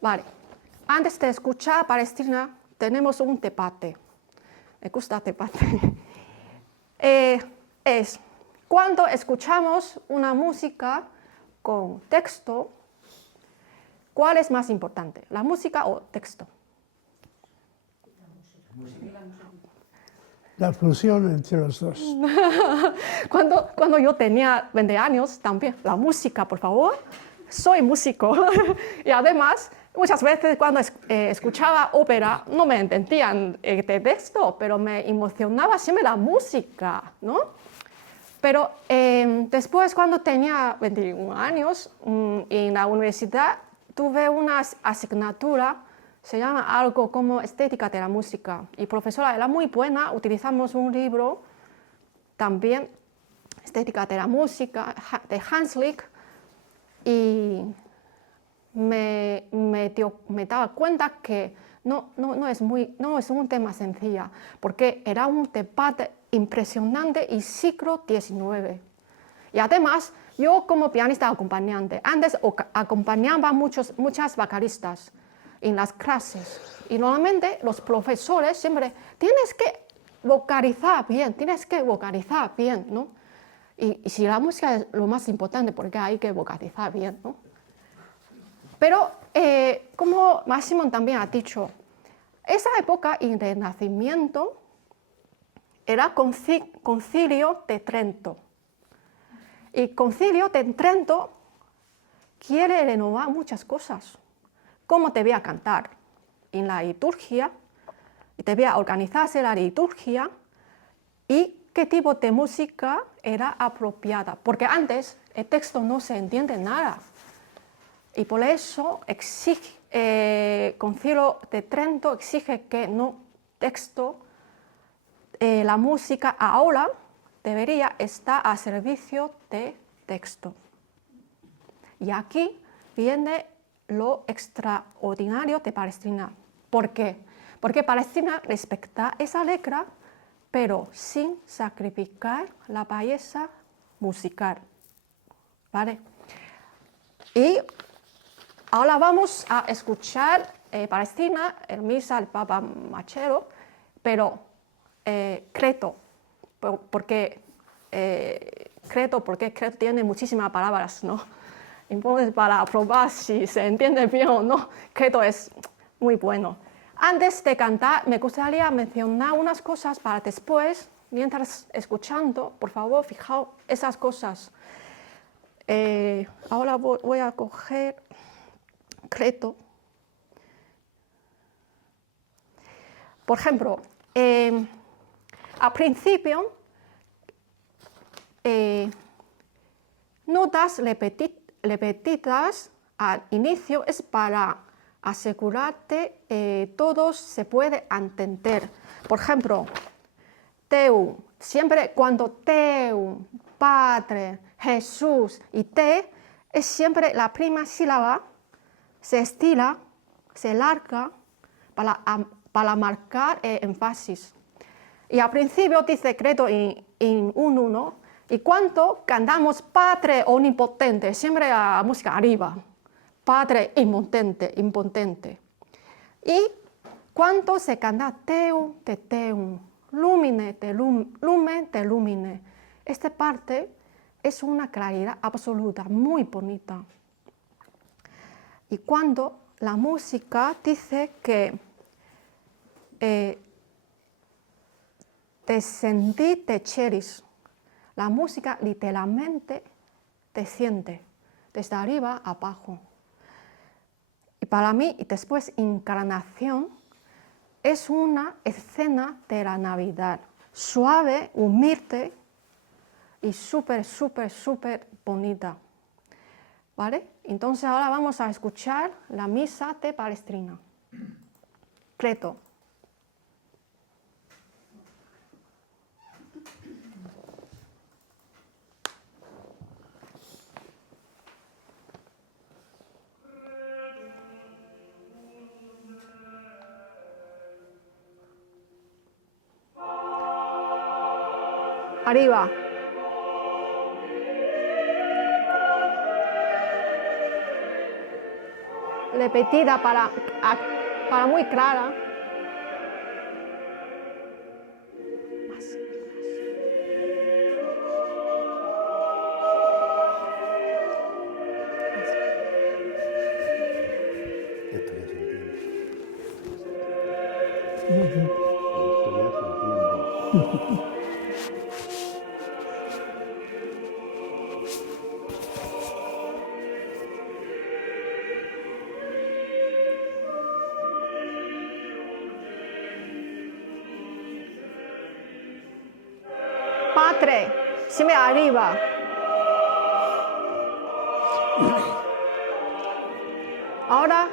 Vale, antes de escuchar Palestina, tenemos un debate. Me gusta el debate. Es cuando escuchamos una música con texto, ¿cuál es más importante, la música o texto? La fusión entre los dos. Cuando yo tenía 20 años, también la música, por favor, soy músico. Y además, muchas veces cuando escuchaba ópera, no me entendían el texto, pero me emocionaba siempre la música, ¿no? Pero después, cuando tenía 21 años, en la universidad, tuve una asignatura, se llama algo como Estética de la Música. Y la profesora era muy buena, utilizamos un libro también, Estética de la Música, de Hans Lick, y me daba cuenta que no es un tema sencillo, porque era un debate impresionante y siglo XIX. Y además, yo como pianista acompañante, antes acompañaba muchas vocalistas en las clases. Y normalmente los profesores siempre, tienes que vocalizar bien, ¿no? Y si la música es lo más importante, porque hay que vocalizar bien, ¿no? Pero, como Máximo también ha dicho, esa época en el Renacimiento era Concilio de Trento. Y Concilio de Trento quiere renovar muchas cosas. Cómo debía cantar en la liturgia, debía organizarse la liturgia y qué tipo de música era apropiada. Porque antes el texto no se entiende nada. Y por eso Concilio de Trento exige que no texto, la música ahora debería estar a servicio de texto. Y aquí viene lo extraordinario de Palestina. ¿Por qué? Porque Palestina respeta esa letra, pero sin sacrificar la belleza musical. ¿Vale? Y ahora vamos a escuchar Palestina, el misa del Papa Machero, pero credo, porque credo tiene muchísimas palabras, ¿no? Entonces, para probar si se entiende bien o no, credo es muy bueno. Antes de cantar, me gustaría mencionar unas cosas para después, mientras escuchando, por favor, fijaos esas cosas. Ahora voy a coger credo. Por ejemplo, al principio, notas repetidas al inicio es para asegurarte todos se puede entender. Por ejemplo, Teu, siempre cuando Teu, Padre, Jesús y Te, es siempre la primera sílaba, se estira, se larga para marcar énfasis. Y al principio dice credo en un uno, y cuando cantamos Padre omnipotente, siempre la música arriba, Padre impotente. Y cuando se canta Teu de Teum, Lumine de Lumen de Lumine, esta parte es una claridad absoluta, muy bonita. Y cuando la música dice que descendí de cheris, la música literalmente desciende, desde arriba a abajo. Y para mí, y después encarnación, es una escena de la Navidad, suave, humilde y súper, súper, súper bonita. ¿Vale? Entonces ahora vamos a escuchar la misa de Palestrina. Credo. Arriba. Repetida para muy clara. Esto ya se entiende. Esto ya se entiende. Padre, siempre arriba. Ahora,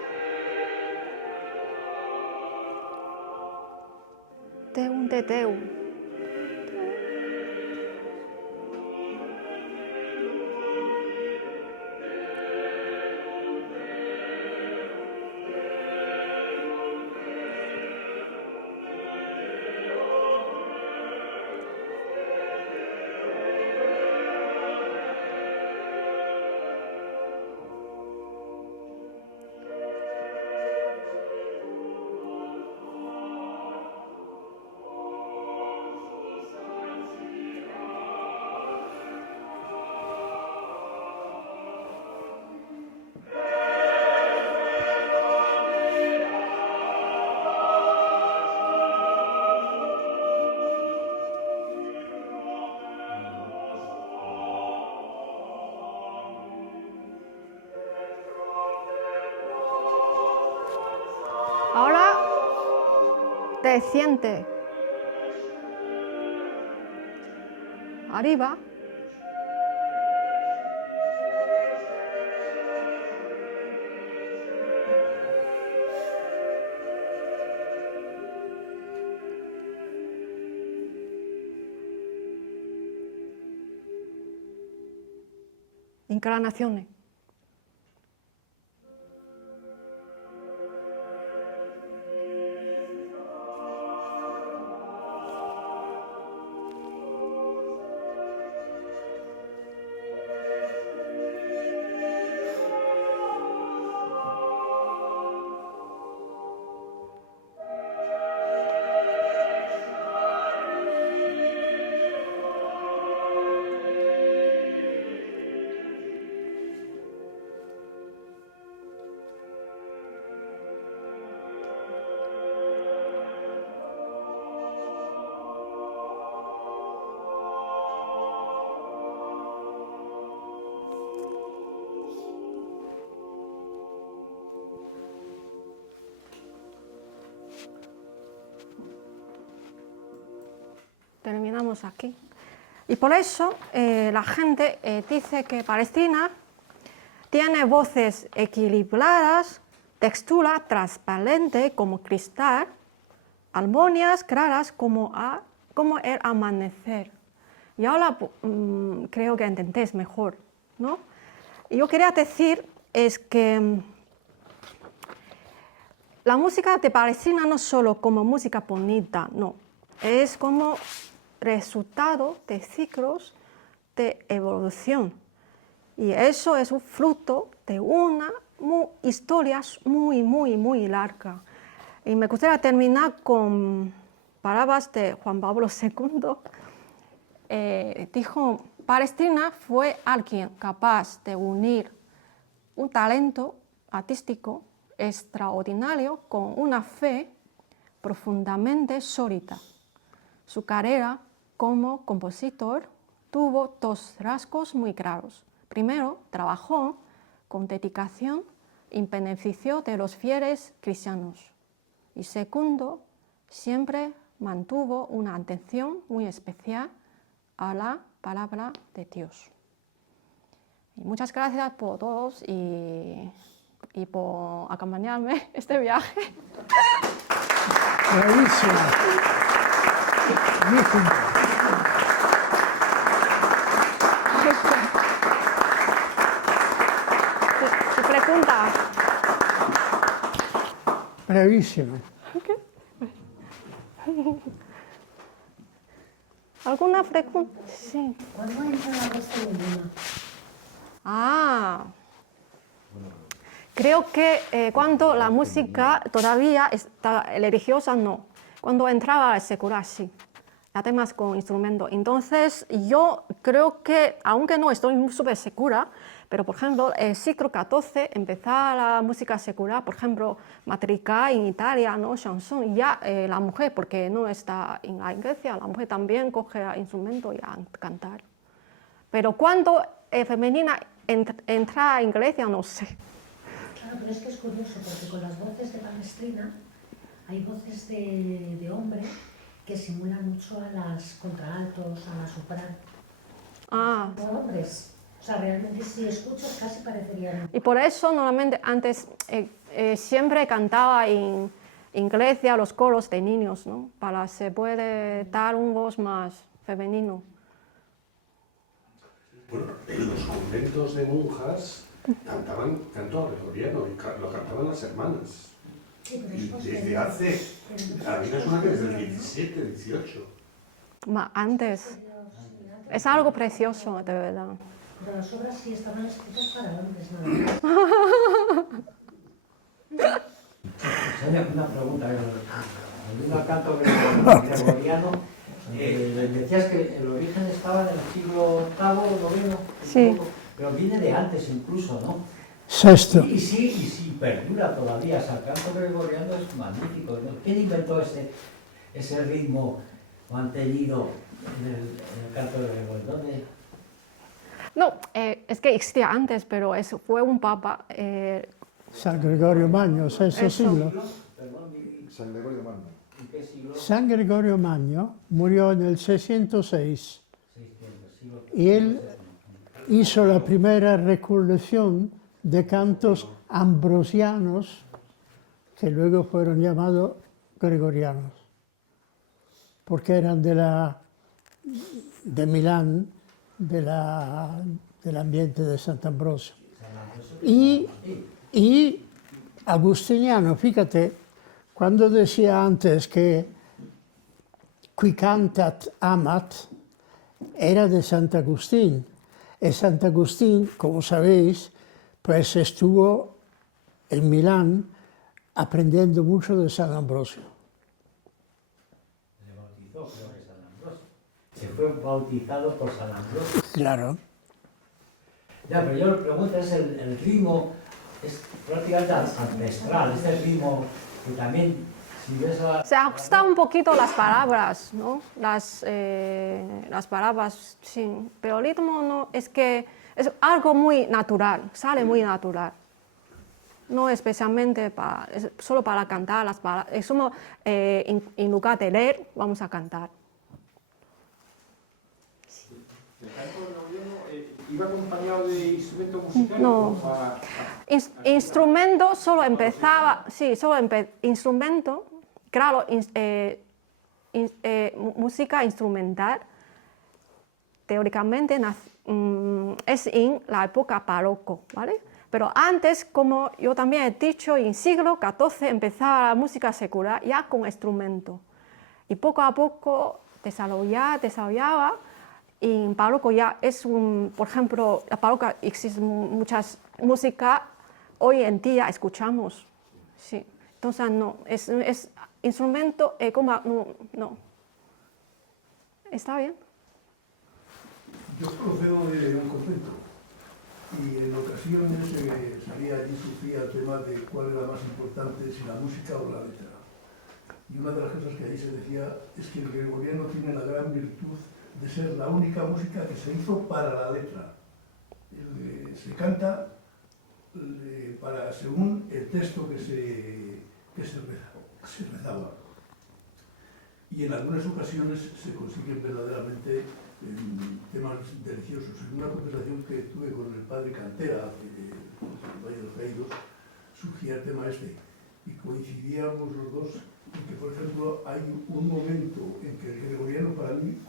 Deum de Deum. Ahora, desciende. Arriba. Encarnaciones. Terminamos aquí. Y por eso la gente dice que Palestina tiene voces equilibradas, textura transparente como cristal, armonías claras como el amanecer. Y ahora creo que entendéis mejor, ¿no? Y yo quería decir es que la música de Palestrina no solo como música bonita, no, es como resultado de ciclos de evolución. Y eso es un fruto de una historia muy larga. Y me gustaría terminar con palabras de Juan Pablo II. Dijo, Palestrina fue alguien capaz de unir un talento artístico extraordinario con una fe profundamente sólida. Su carrera como compositor tuvo dos rasgos muy claros. Primero, trabajó con dedicación en beneficio de los fieles cristianos. Y segundo, siempre mantuvo una atención muy especial a la palabra de Dios. Y muchas gracias por todos y por acompañarme este viaje. Bravísimo. Buenísimo. ¿Tu pregunta? Bravísimo. ¿Alguna pregunta? Sí. ¿Cuándo entra la voz femenina? Creo que cuando la música todavía está religiosa, no. Cuando entraba al secular, sí. Además con instrumento. Entonces, yo creo que, aunque no estoy súper segura, pero por ejemplo, el siglo XIV empezaba la música secular, por ejemplo, Madrigal en Italia, ¿no? Chanson, ya la mujer, porque no está en la iglesia, la mujer también coge el instrumento y a cantar. Pero cuando femenina entra en iglesia, no sé. Claro, pero es que es curioso, porque con las voces de Palestrina hay voces de hombre que simulan mucho a las contraltos, a las sopranos. Son hombres. O sea, realmente si escuchas casi parecerían... Y por eso normalmente antes siempre cantaba en iglesia los coros de niños, ¿no? Para se puede dar un voz más femenino. Bueno, en los conventos de monjas cantaban canto gregoriano y lo cantaban las hermanas. Sí, pero Y es desde hace, a mí me suena que desde el 17, 18. Antes. Es algo precioso, de verdad. Pero las obras sí estaban escritas para hombres, nada más. Una pregunta. Volviendo al canto gregoriano, decías que el origen estaba en el siglo VIII, IX, Sí. pero viene de antes incluso, ¿no? Sexto. Y sí, perdura todavía. O sea, el canto gregoriano es magnífico, ¿no? ¿Quién inventó ese ritmo mantenido en el canto gregoriano? No, es que existía antes, pero fue un papa. San Gregorio Magno, sexto Eso. siglo. San Gregorio Magno. ¿En qué siglo? San Gregorio Magno murió en el 606 siglo y él hizo la primera recolección de cantos ambrosianos que luego fueron llamados gregorianos, porque eran de Milán, del ambiente de Sant'Ambrosio. Y agustiniano, fíjate, cuando decía antes que qui cantat amat, era de Sant'Agustín. Y Sant'Agustín, como sabéis, pues estuvo en Milán aprendiendo mucho de San Ambrosio. Le bautizó, creo que San Ambrosio. Se fue bautizado por San Ambrosio. Claro. Ya, pero yo lo pregunto, es el ritmo, es prácticamente ancestral, es el ritmo que también, si ves a... Se ajusta un poquito las palabras, ¿no? Las palabras, sí. Pero el ritmo no, es que es algo muy natural, sale muy natural. No especialmente solo para cantar las palabras. Es como en lugar de leer, vamos a cantar. El canto gregoriano ¿Iba acompañado de instrumento musical? No. ¿O Instrumento solo empezaba, sí, instrumento, claro, música instrumental, teóricamente es en la época barroco, ¿vale? Pero antes, como yo también he dicho, en el siglo XIV empezaba la música secular ya con instrumento. Y poco a poco desarrollaba. Y en barroco ya es por ejemplo, en barroco existen muchas músicas, hoy en día escuchamos. Sí. Entonces, no, es instrumento, no. ¿Está bien? Yo procedo de un convento y en ocasiones salía allí, sufría el tema de cuál era más importante, si la música o la letra. Y una de las cosas que allí se decía es que el gregoriano tiene la gran virtud de ser la única música que se hizo para la letra. Se canta según el texto que se rezaba. Y en algunas ocasiones se consiguen verdaderamente temas deliciosos. En una conversación que tuve con el padre Cantera, en el Valle de los Caídos, surgía el tema este, y coincidíamos los dos en que, por ejemplo, hay un momento en que el gregoriano para mí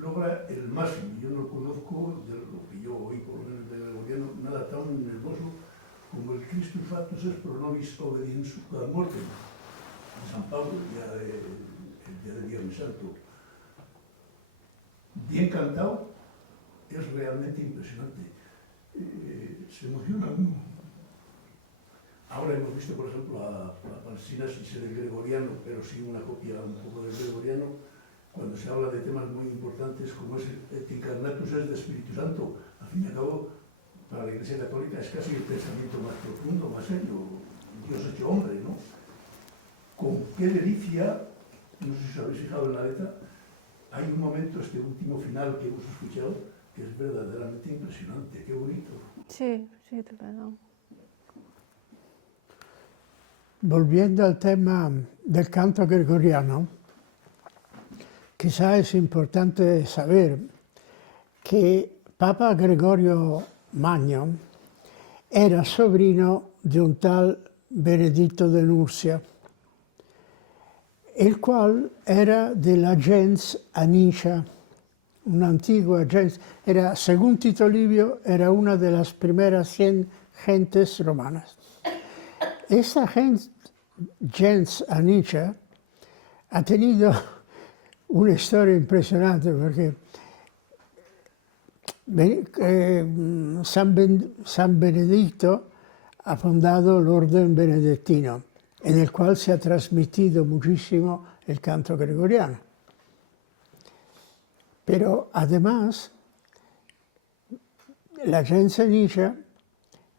logra el máximo. Yo no conozco, de lo que yo oí por lo menos del gregoriano, nada tan hermoso como el Christus factus est pro nobis obediens ad mortem, de San Pablo, el día del Viernes Santo. Bien cantado, es realmente impresionante. Se emociona uno. Ahora hemos visto, por ejemplo, la Palestina sin ser el gregoriano, pero sí una copia un poco del gregoriano, cuando se habla de temas muy importantes como es el Incarnatus es de Espíritu Santo. Al fin y al cabo, para la Iglesia Católica es casi el pensamiento más profundo, más serio, Dios hecho hombre, ¿no? Con qué delicia, no sé si os habéis fijado en la letra, hay un momento, este último final que hemos escuchado, que es verdaderamente impresionante, qué bonito. Sí, de verdad. Volviendo al tema del canto gregoriano, quizá es importante saber que Papa Gregorio Magno era sobrino de un tal Benedetto de Nursia, el cual era de la gens Anicia, una antigua gens, según Tito Livio, era una de las primeras gentes romanas. Esta gens Anicia ha tenido una historia impresionante porque San Benedicto ha fundado el orden benedictino, en el cual se ha transmitido muchísimo el canto gregoriano. Pero además, la gens Anicia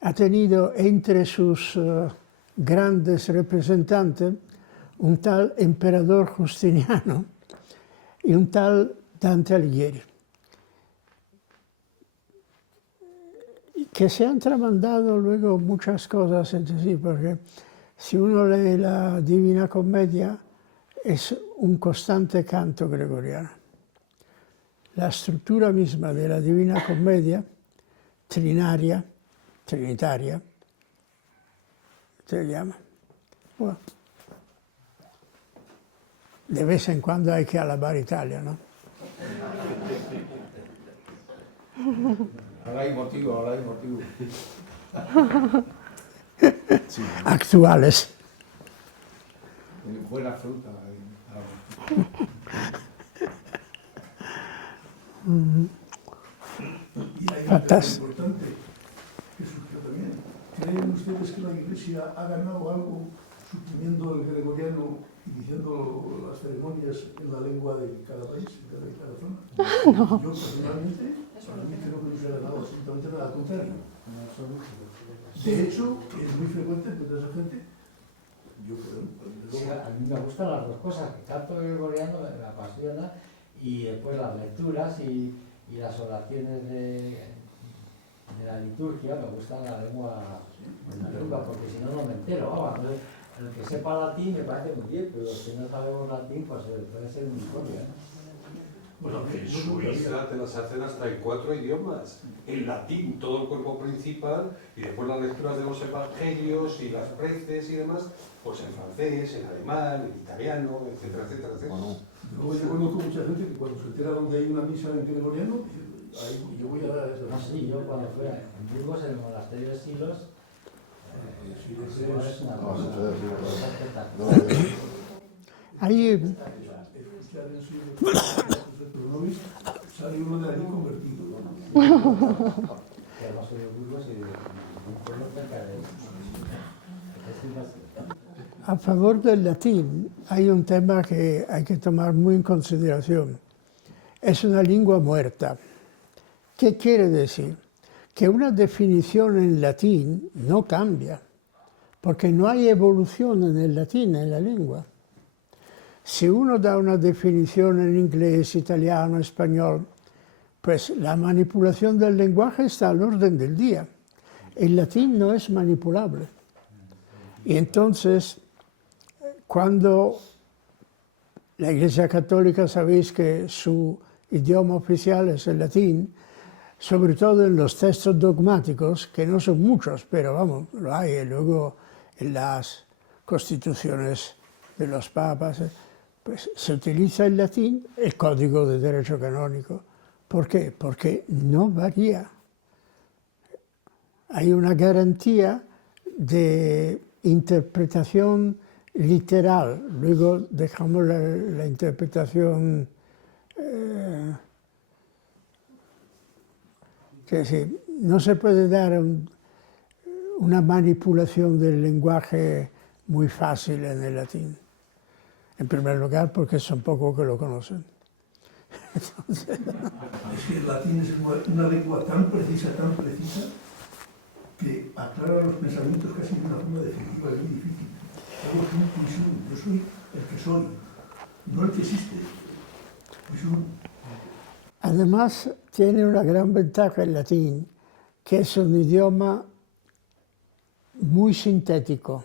ha tenido entre sus grandes representantes un tal emperador Justiniano y un tal Dante Alighieri, que se han tramandado luego muchas cosas entre sí, porque si uno lee la Divina Commedia es un constante canto gregoriano. La estructura misma de la Divina Commedia, trinitaria, se llama. Bueno, de vez en cuando hay que alabar Italia, ¿no? Ahora hay motivo. Sí. Actuales. Buena fruta. Y hay un Fantástico. tema importante que surgió también. ¿Creen ustedes que la Iglesia ha ganado algo suprimiendo el gregoriano y diciendo las ceremonias en la lengua de cada país, de cada zona? No. Yo personalmente, para mí creo que no se ha ganado absolutamente nada, al contrario. De hecho, es muy frecuente entre esa gente. Yo, Sí, a mí me gustan las dos cosas, el canto gregoriano me apasiona y después las lecturas y las oraciones de la liturgia, me gustan la lengua, porque si no, no me entero. Vamos, el que sepa latín me parece muy bien, pero los que no sabemos latín, pues puede ser un unicornio, ¿no? Bueno, en Suiza te las hacen hasta en 4 idiomas. En latín, todo el cuerpo principal, y después las lecturas de los evangelios y las preces y demás, pues en francés, en alemán, en italiano, etcétera, etcétera, etcétera. Luego yo conozco mucha gente que cuando se entera donde hay una misa en gregoriano, dice, "Ahí, yo voy a esa No, misa". sí, yo cuando fui en Burgos, en el monasterio de Silos, Sí, pues, ese igual es- es una No, cosa ese es- espectacular. Ahí escuchar en sí el pronombre, sale uno de allí convertido, ¿no? Que además soy de Burgos y de un pueblo cerca de él. a favor del latín hay un tema que hay que tomar muy en consideración. Es una lengua muerta. ¿Qué quiere decir? Que una definición en latín no cambia, porque no hay evolución en el latín, en la lengua. Si uno da una definición en inglés, italiano, español, pues la manipulación del lenguaje está al orden del día. El latín no es manipulable. Y entonces, cuando la Iglesia Católica, sabéis que su idioma oficial es el latín, sobre todo en los textos dogmáticos, que no son muchos, pero vamos, lo hay, y luego en las constituciones de los papas, pues se utiliza el latín, el Código de Derecho Canónico. ¿Por qué? Porque no varía. Hay una garantía de interpretación literal, luego dejamos la interpretación, es decir, no se puede dar una manipulación del lenguaje muy fácil en el latín. En primer lugar, porque son pocos que lo conocen. Entonces, Es que el latín es una lengua tan precisa, que aclara los pensamientos casi de una forma definitiva y muy difícil. Algo es un quisum, yo soy el que soy, no el que existe. Quisum. además, tiene una gran ventaja el latín, que es un idioma muy sintético.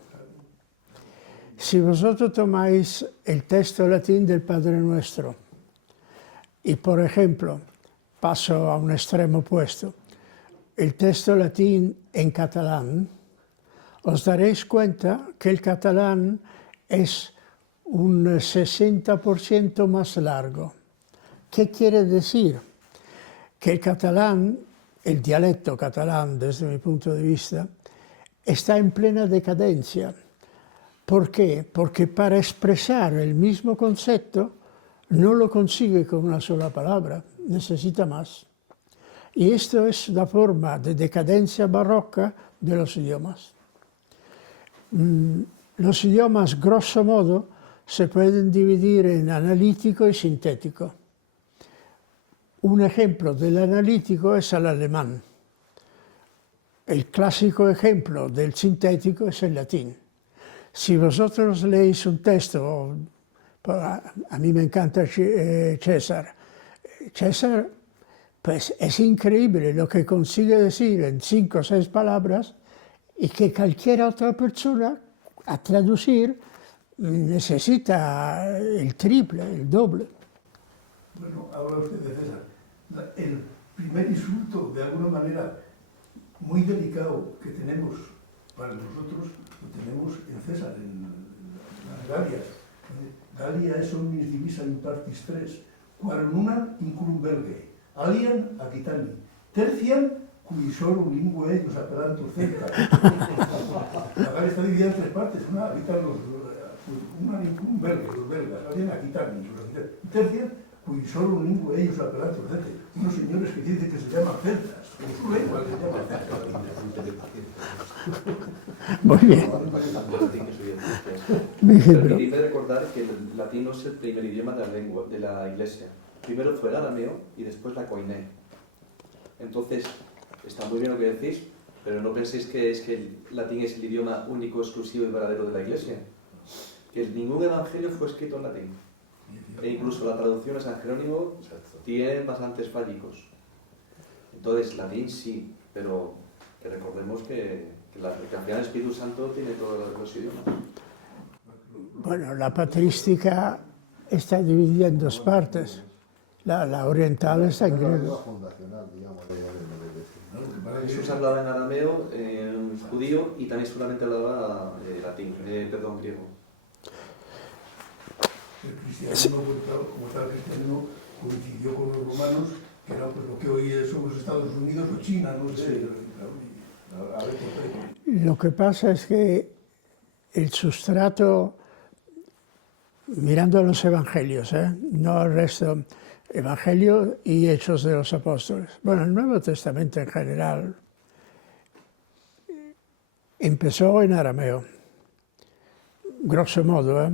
Si vosotros tomáis el texto latín del Padre Nuestro y, por ejemplo, paso a un extremo opuesto, el texto latín en catalán, os daréis cuenta que el catalán es un 60% más largo. ¿Qué quiere decir? Que el catalán, el dialecto catalán, desde mi punto de vista, está en plena decadencia. ¿Por qué? Porque para expresar el mismo concepto no lo consigue con una sola palabra, necesita más. Y esto es la forma de decadencia barroca de los idiomas. Los idiomas, grosso modo, se pueden dividir en analítico y sintético. Un ejemplo del analítico es el alemán. El clásico ejemplo del sintético es el latín. Si vosotros leéis un texto, a mí me encanta César. César, pues es increíble lo que consigue decir en 5 o 6 palabras y que cualquier otra persona a traducir necesita el triple, el doble. Bueno, habla usted de César. El primer insulto, de alguna manera, muy delicado que tenemos para nosotros, lo tenemos en César, en las Galias. Galia es omnis divisa in partis tres, quam una incrum belgae, alian aquitani, tercian cui sorum linguae eius apperantur celta. La Galia está dividida en 3 partes, una habitan una incrum belgae, los belgas, alian aquitani, los aquitani, tercian cui sorum linguae eius apperantur celta. Unos señores que dicen que se llaman celtas, con su lengua se llaman celtas. Muy bien. Mi ejemplo. Permitidme recordar que el latín no es el primer idioma de la lengua de la Iglesia. Primero fue el arameo y después la koiné. Entonces, está muy bien lo que decís, pero no penséis que es que el latín es el idioma único, exclusivo y verdadero de la Iglesia. Que ningún evangelio fue escrito en latín. E incluso la traducción a San Jerónimo tiene bastantes fallicos. Entonces, latín sí, pero que recordemos que al final el Espíritu Santo tiene todos los idiomas. Bueno, la patrística está dividida en 2 partes. La oriental está en Es la lengua griego. fundacional, digamos, de la iglesia. ¿no? Lo que pasa es que- Jesús hablaba en arameo, en judío y también solamente hablaba latín, perdón, griego. El cristianismo, pues, claro, como tal, el cristianismo coincidió con los romanos, que era pues, lo que hoy son los Estados Unidos o China, no sé. Sí. A ver, pues, Lo que pasa es que el sustrato, mirando los evangelios, no el resto, Evangelio y Hechos de los Apóstoles. Bueno, el Nuevo Testamento en general empezó en arameo, grosso modo,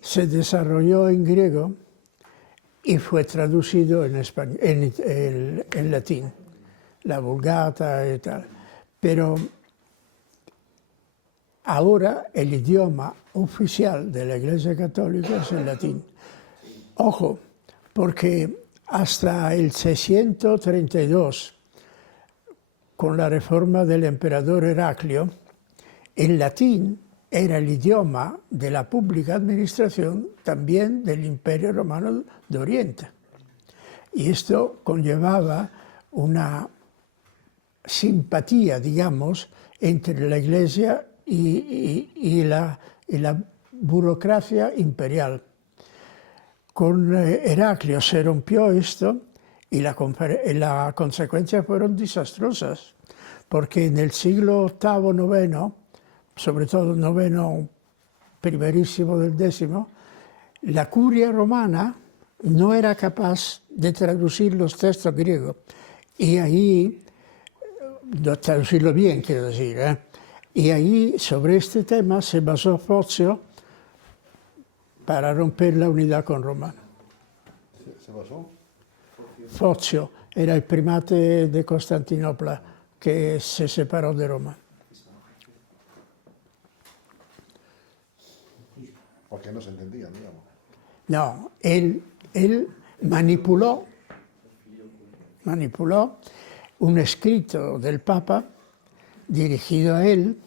se desarrolló en griego y fue traducido en latín, la Vulgata y tal. Pero ahora el idioma oficial de la Iglesia Católica es el latín. Ojo, porque hasta el 632, con la reforma del emperador Heraclio, el latín era el idioma de la pública administración también del Imperio Romano de Oriente. Y esto conllevaba una simpatía, digamos, entre la Iglesia y la burocracia imperial. Con Heraclio se rompió esto y las consecuencias fueron desastrosas, porque en el siglo VIII, IX, sobre todo IX, primerísimo del X, la curia romana no era capaz de traducir los textos griegos. Y ahí, de traducirlo bien, quiero decir, y ahí sobre este tema se basó Fozio para romper la unidad con Roma. ¿Se basó? Fozio era el primate de Constantinopla que se separó de Roma. Porque no se entendían, digamos. No, él manipuló un escrito del Papa dirigido a él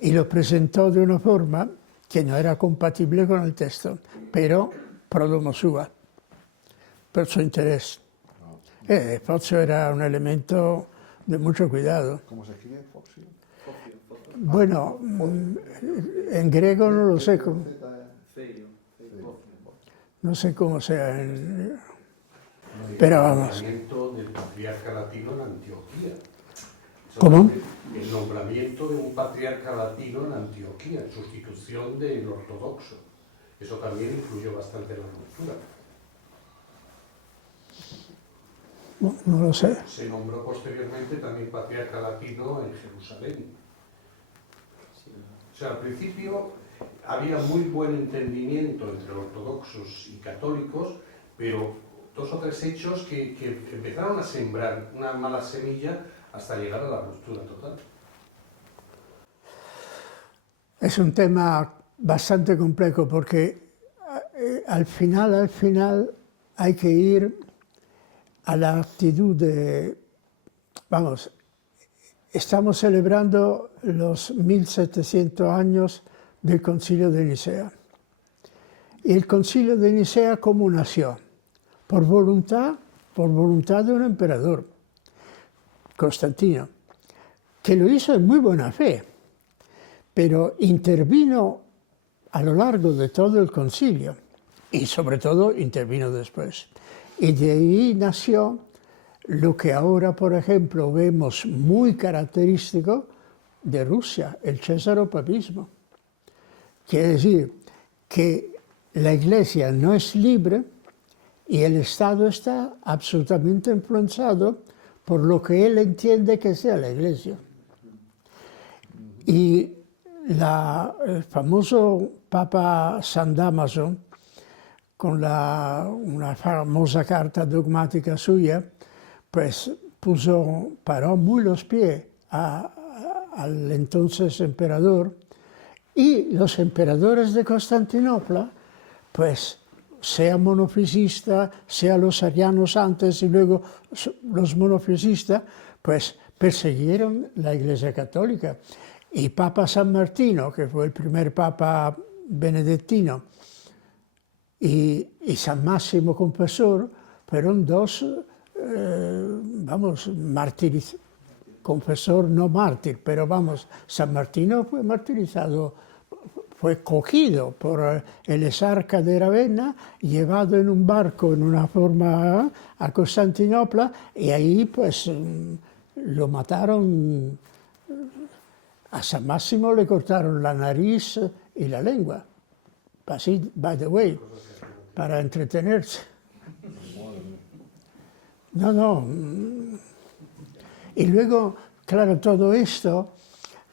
y lo presentó de una forma que no era compatible con el texto, pero pro domo sua, per su interés. Fozio era un elemento de mucho cuidado. ¿Cómo se escribe? Foxio. Bueno, en griego no lo sé, no sé cómo sea, pero vamos. El nombramiento del patriarca latino en Antioquía. Eso ¿Cómo? también, el nombramiento de un patriarca latino en Antioquía, en sustitución del ortodoxo. Eso también influyó bastante en la ruptura. No lo sé. Se nombró posteriormente también patriarca latino en Jerusalén. O sea, al principio había muy buen entendimiento entre ortodoxos y católicos, pero 2 o 3 hechos que empezaron a sembrar una mala semilla hasta llegar a la ruptura total. Es un tema bastante complejo porque al final hay que ir a la actitud de, vamos, estamos celebrando los 1700 años del Concilio de Nicea. Y el Concilio de Nicea, ¿cómo nació? Por voluntad de un emperador, Constantino, que lo hizo en muy buena fe, pero intervino a lo largo de todo el concilio y sobre todo intervino después. Y de ahí nació lo que ahora, por ejemplo, vemos muy característico de Rusia, el cesaropapismo. Quiere decir que la Iglesia no es libre y el Estado está absolutamente influenciado por lo que él entiende que sea la Iglesia. Y el famoso Papa San Dámaso, con una famosa carta dogmática suya, pues paró muy los pies al entonces emperador, y los emperadores de Constantinopla, pues sea monofisista, sea los arianos antes y luego los monofisistas, pues persiguieron la Iglesia Católica. Y Papa San Martino, que fue el primer Papa benedictino, y San Máximo Confesor fueron dos, vamos, mártires, confesor no mártir, pero vamos, San Martino fue martirizado, fue cogido por el exarca de Ravenna, llevado en un barco en una forma a Constantinopla y ahí pues lo mataron. A San Máximo le cortaron la nariz y la lengua, así, by the way, para entretenerse. No. Y luego, claro, todo esto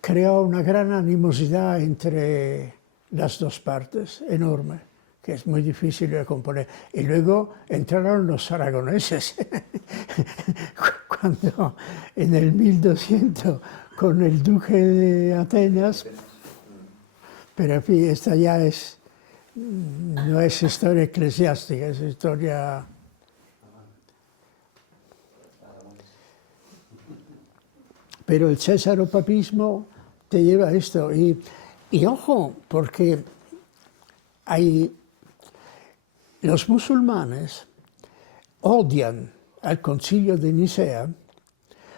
creó una gran animosidad entre las dos partes, enorme, que es muy difícil de componer. Y luego entraron los aragoneses, cuando en el 1200, con el duque de Atenas, pero en fin, esta ya no es historia eclesiástica, es historia... Pero el césaropapismo te lleva a esto. Y ojo, porque los musulmanes odian al Concilio de Nicea,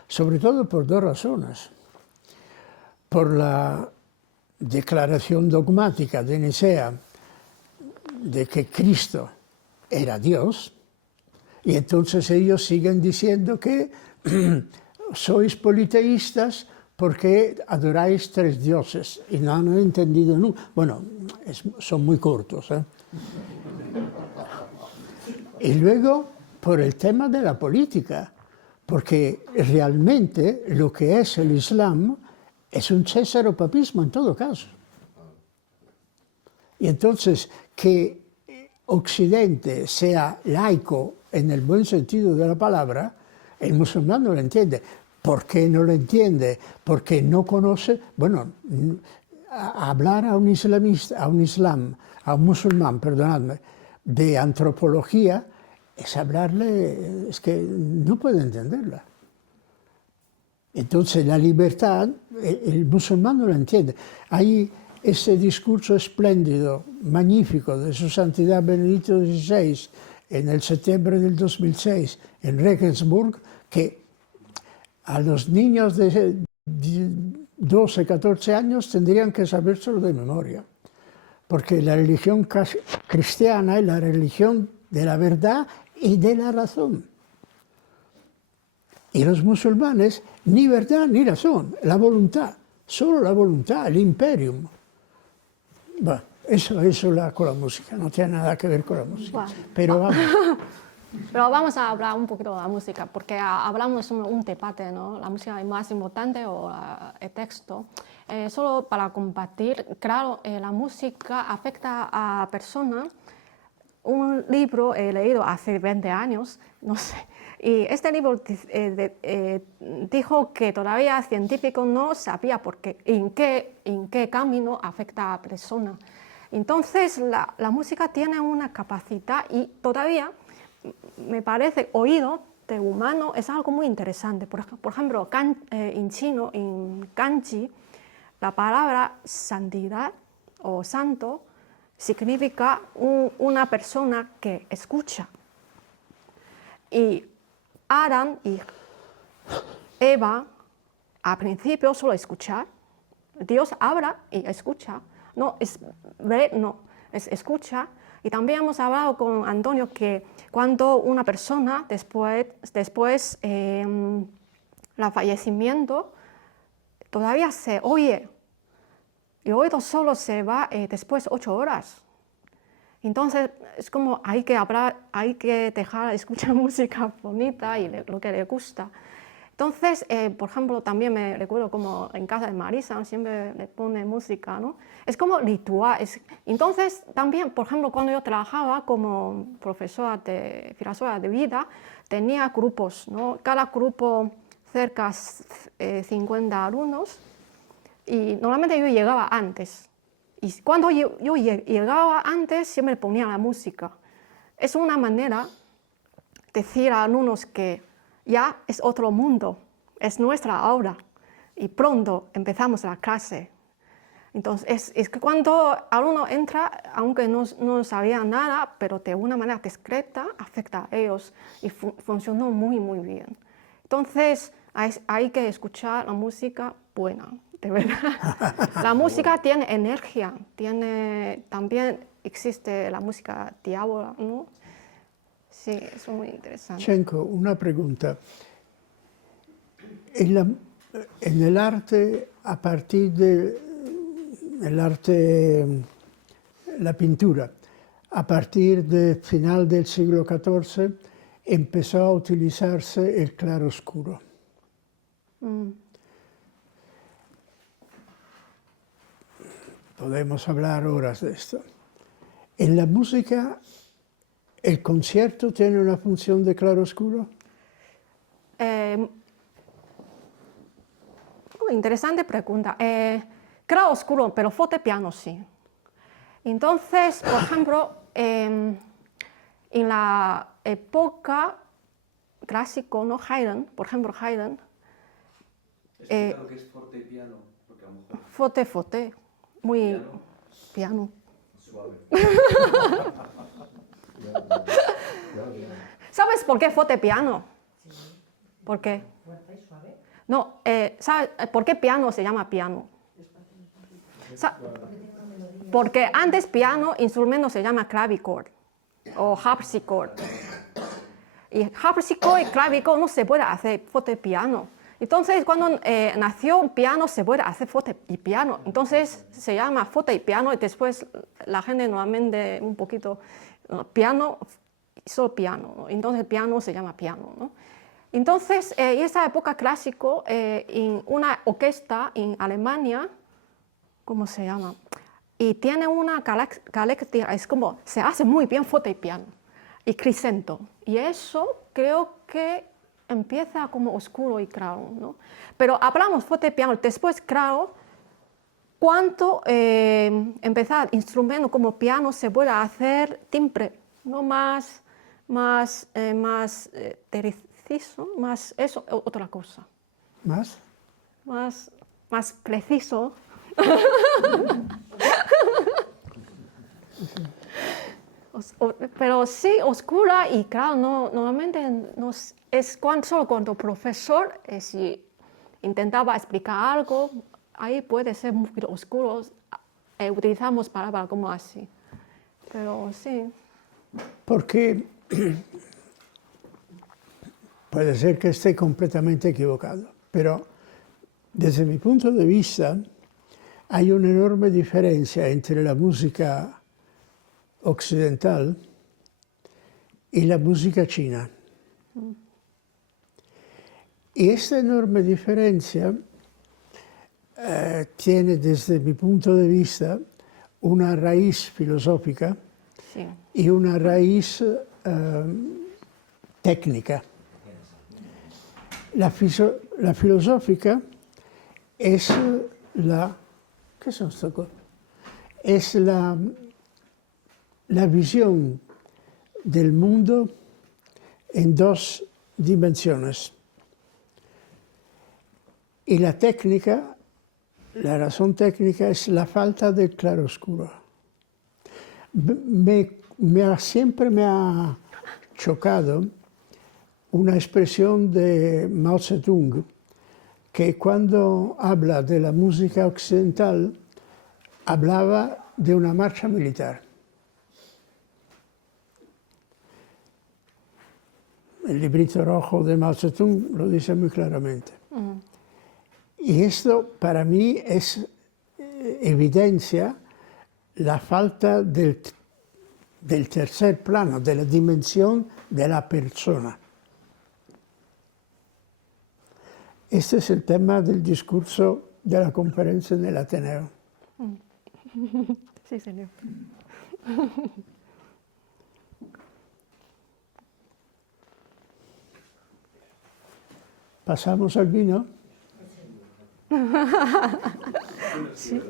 sobre todo por dos razones. Por la declaración dogmática de Nicea de que Cristo era Dios, y entonces ellos siguen diciendo que sois politeístas porque adoráis tres dioses, y no han entendido nunca. Bueno, son muy cortos, ¿eh? Y luego, por el tema de la política, porque realmente lo que es el Islam es un césaropapismo en todo caso. Y entonces, que Occidente sea laico en el buen sentido de la palabra, el musulmán no lo entiende. ¿Por qué no lo entiende? Porque no conoce, bueno, hablar a un musulmán, perdonadme, de antropología, es hablarle, es que no puede entenderla. Entonces la libertad, el musulmán no lo entiende. Hay ese discurso espléndido, magnífico, de su santidad Benedicto XVI, en el septiembre del 2006, en Regensburg, que a los niños de 12, 14 años tendrían que sabérselo de memoria, porque la religión cristiana es la religión de la verdad y de la razón. Y los musulmanes, ni verdad ni razón, la voluntad, solo la voluntad, el imperium. Bueno, eso con la música, no tiene nada que ver con la música. Bueno. Pero vamos. Pero vamos a hablar un poquito de la música, porque hablamos de un debate, ¿no? La música es más importante o el texto. Solo para compartir, claro, la música afecta a personas. Un libro he leído hace 20 años, no sé, y este libro dijo que todavía el científico no sabía en qué camino afecta a personas. Entonces, la música tiene una capacidad y todavía me parece oído del humano es algo muy interesante. Por ejemplo, en chino, en kanji, la palabra santidad o santo significa una persona que escucha. Y Adán y Eva, al principio, solo escuchar. Dios habla y escucha. No es ver, no, es escucha. Y también hemos hablado con Antonio que cuando una persona después del fallecimiento, todavía se oye. Y el oído solo se va después de 8 horas. Entonces, es como hay que hablar, hay que dejar escuchar música bonita y lo que le gusta. Entonces, por ejemplo, también me recuerdo como en casa de Marisa siempre le pone música, ¿no? Es como ritual. Entonces, también, por ejemplo, cuando yo trabajaba como profesora de filosofía de vida, tenía grupos, ¿no? Cada grupo cerca de 50 alumnos y normalmente yo llegaba antes. Y cuando yo llegaba antes, siempre ponía la música. Es una manera de decir a alumnos que ya es otro mundo, es nuestra hora y pronto empezamos la clase. Entonces, es que cuando alumno entra, aunque no sabía nada, pero de una manera discreta, afecta a ellos y funcionó muy, muy bien. Entonces, hay que escuchar la música buena, de verdad. La música tiene energía, también existe la música diabólica, ¿no? Sí, es muy interesante. Chenko, una pregunta. En el arte, a partir de la pintura, a partir del final del siglo XIV, empezó a utilizarse el claroscuro. Podemos hablar horas de esto. En la música, ¿el concierto tiene una función de claroscuro? Interesante pregunta. Claroscuro, pero fortepiano sí. Entonces, por ejemplo, en la época clásico, ¿no? Haydn, por ejemplo, Haydn. Explica lo que es forte y piano, porque a lo mejor Forte, forte, muy piano. suave. ¿Sabes por qué fortepiano? ¿Por qué? Fuerte y suave. No, ¿sabes por qué piano se llama piano? Porque antes piano, instrumento se llama clavichord o harpsichord. Y harpsichord y clavichord no se puede hacer fortepiano. Entonces, cuando nació un piano, se puede hacer forte y piano. Entonces, se llama forte y piano y después la gente normalmente un poquito piano, solo piano, ¿no? Entonces, el piano se llama piano, ¿no? Entonces, en esa época clásico, en una orquesta en Alemania, ¿cómo se llama? Y tiene una característica, es como, se hace muy bien forte y piano, y crescendo. Y eso creo que empieza como oscuro y claro, ¿no? Pero hablamos forte y piano, después claro, cuando empezar instrumento como piano se puede hacer timbre, ¿no? Más preciso, más eso, otra cosa. ¿Más? Más preciso. Pero sí, oscura y claro, normalmente es solo cuando el profesor si intentaba explicar algo, ahí puede ser muy oscuro, utilizamos palabras como así. Pero sí. Porque puede ser que esté completamente equivocado, pero desde mi punto de vista hay una enorme diferencia entre la música occidental y la música china. Y esta enorme diferencia tiene desde mi punto de vista una raíz filosófica Sí. y una raíz técnica. La filosófica es ¿qué son estas cosas? Es la visión del mundo en dos dimensiones. Y la técnica, la razón técnica es la falta del claroscuro. Siempre me ha chocado una expresión de Mao Zedong, que cuando habla de la música occidental, hablaba de una marcha militar. El librito rojo de Mao Zedong lo dice muy claramente. Y esto para mí evidencia la falta del tercer plano, de la dimensión de la persona. Este es el tema del discurso de la conferencia en el Ateneo. Sí, señor. ¿Pasamos al vino? Sí.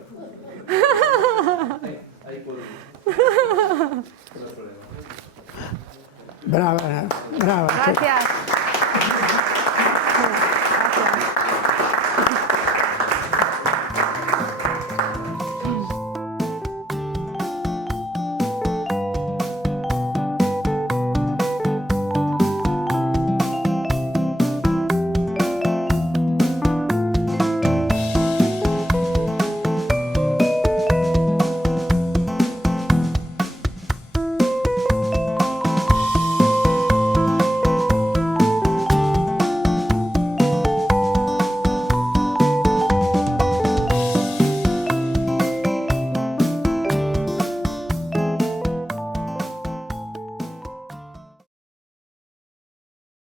Ahí puedo. No hay problema. Brava, brava. Gracias.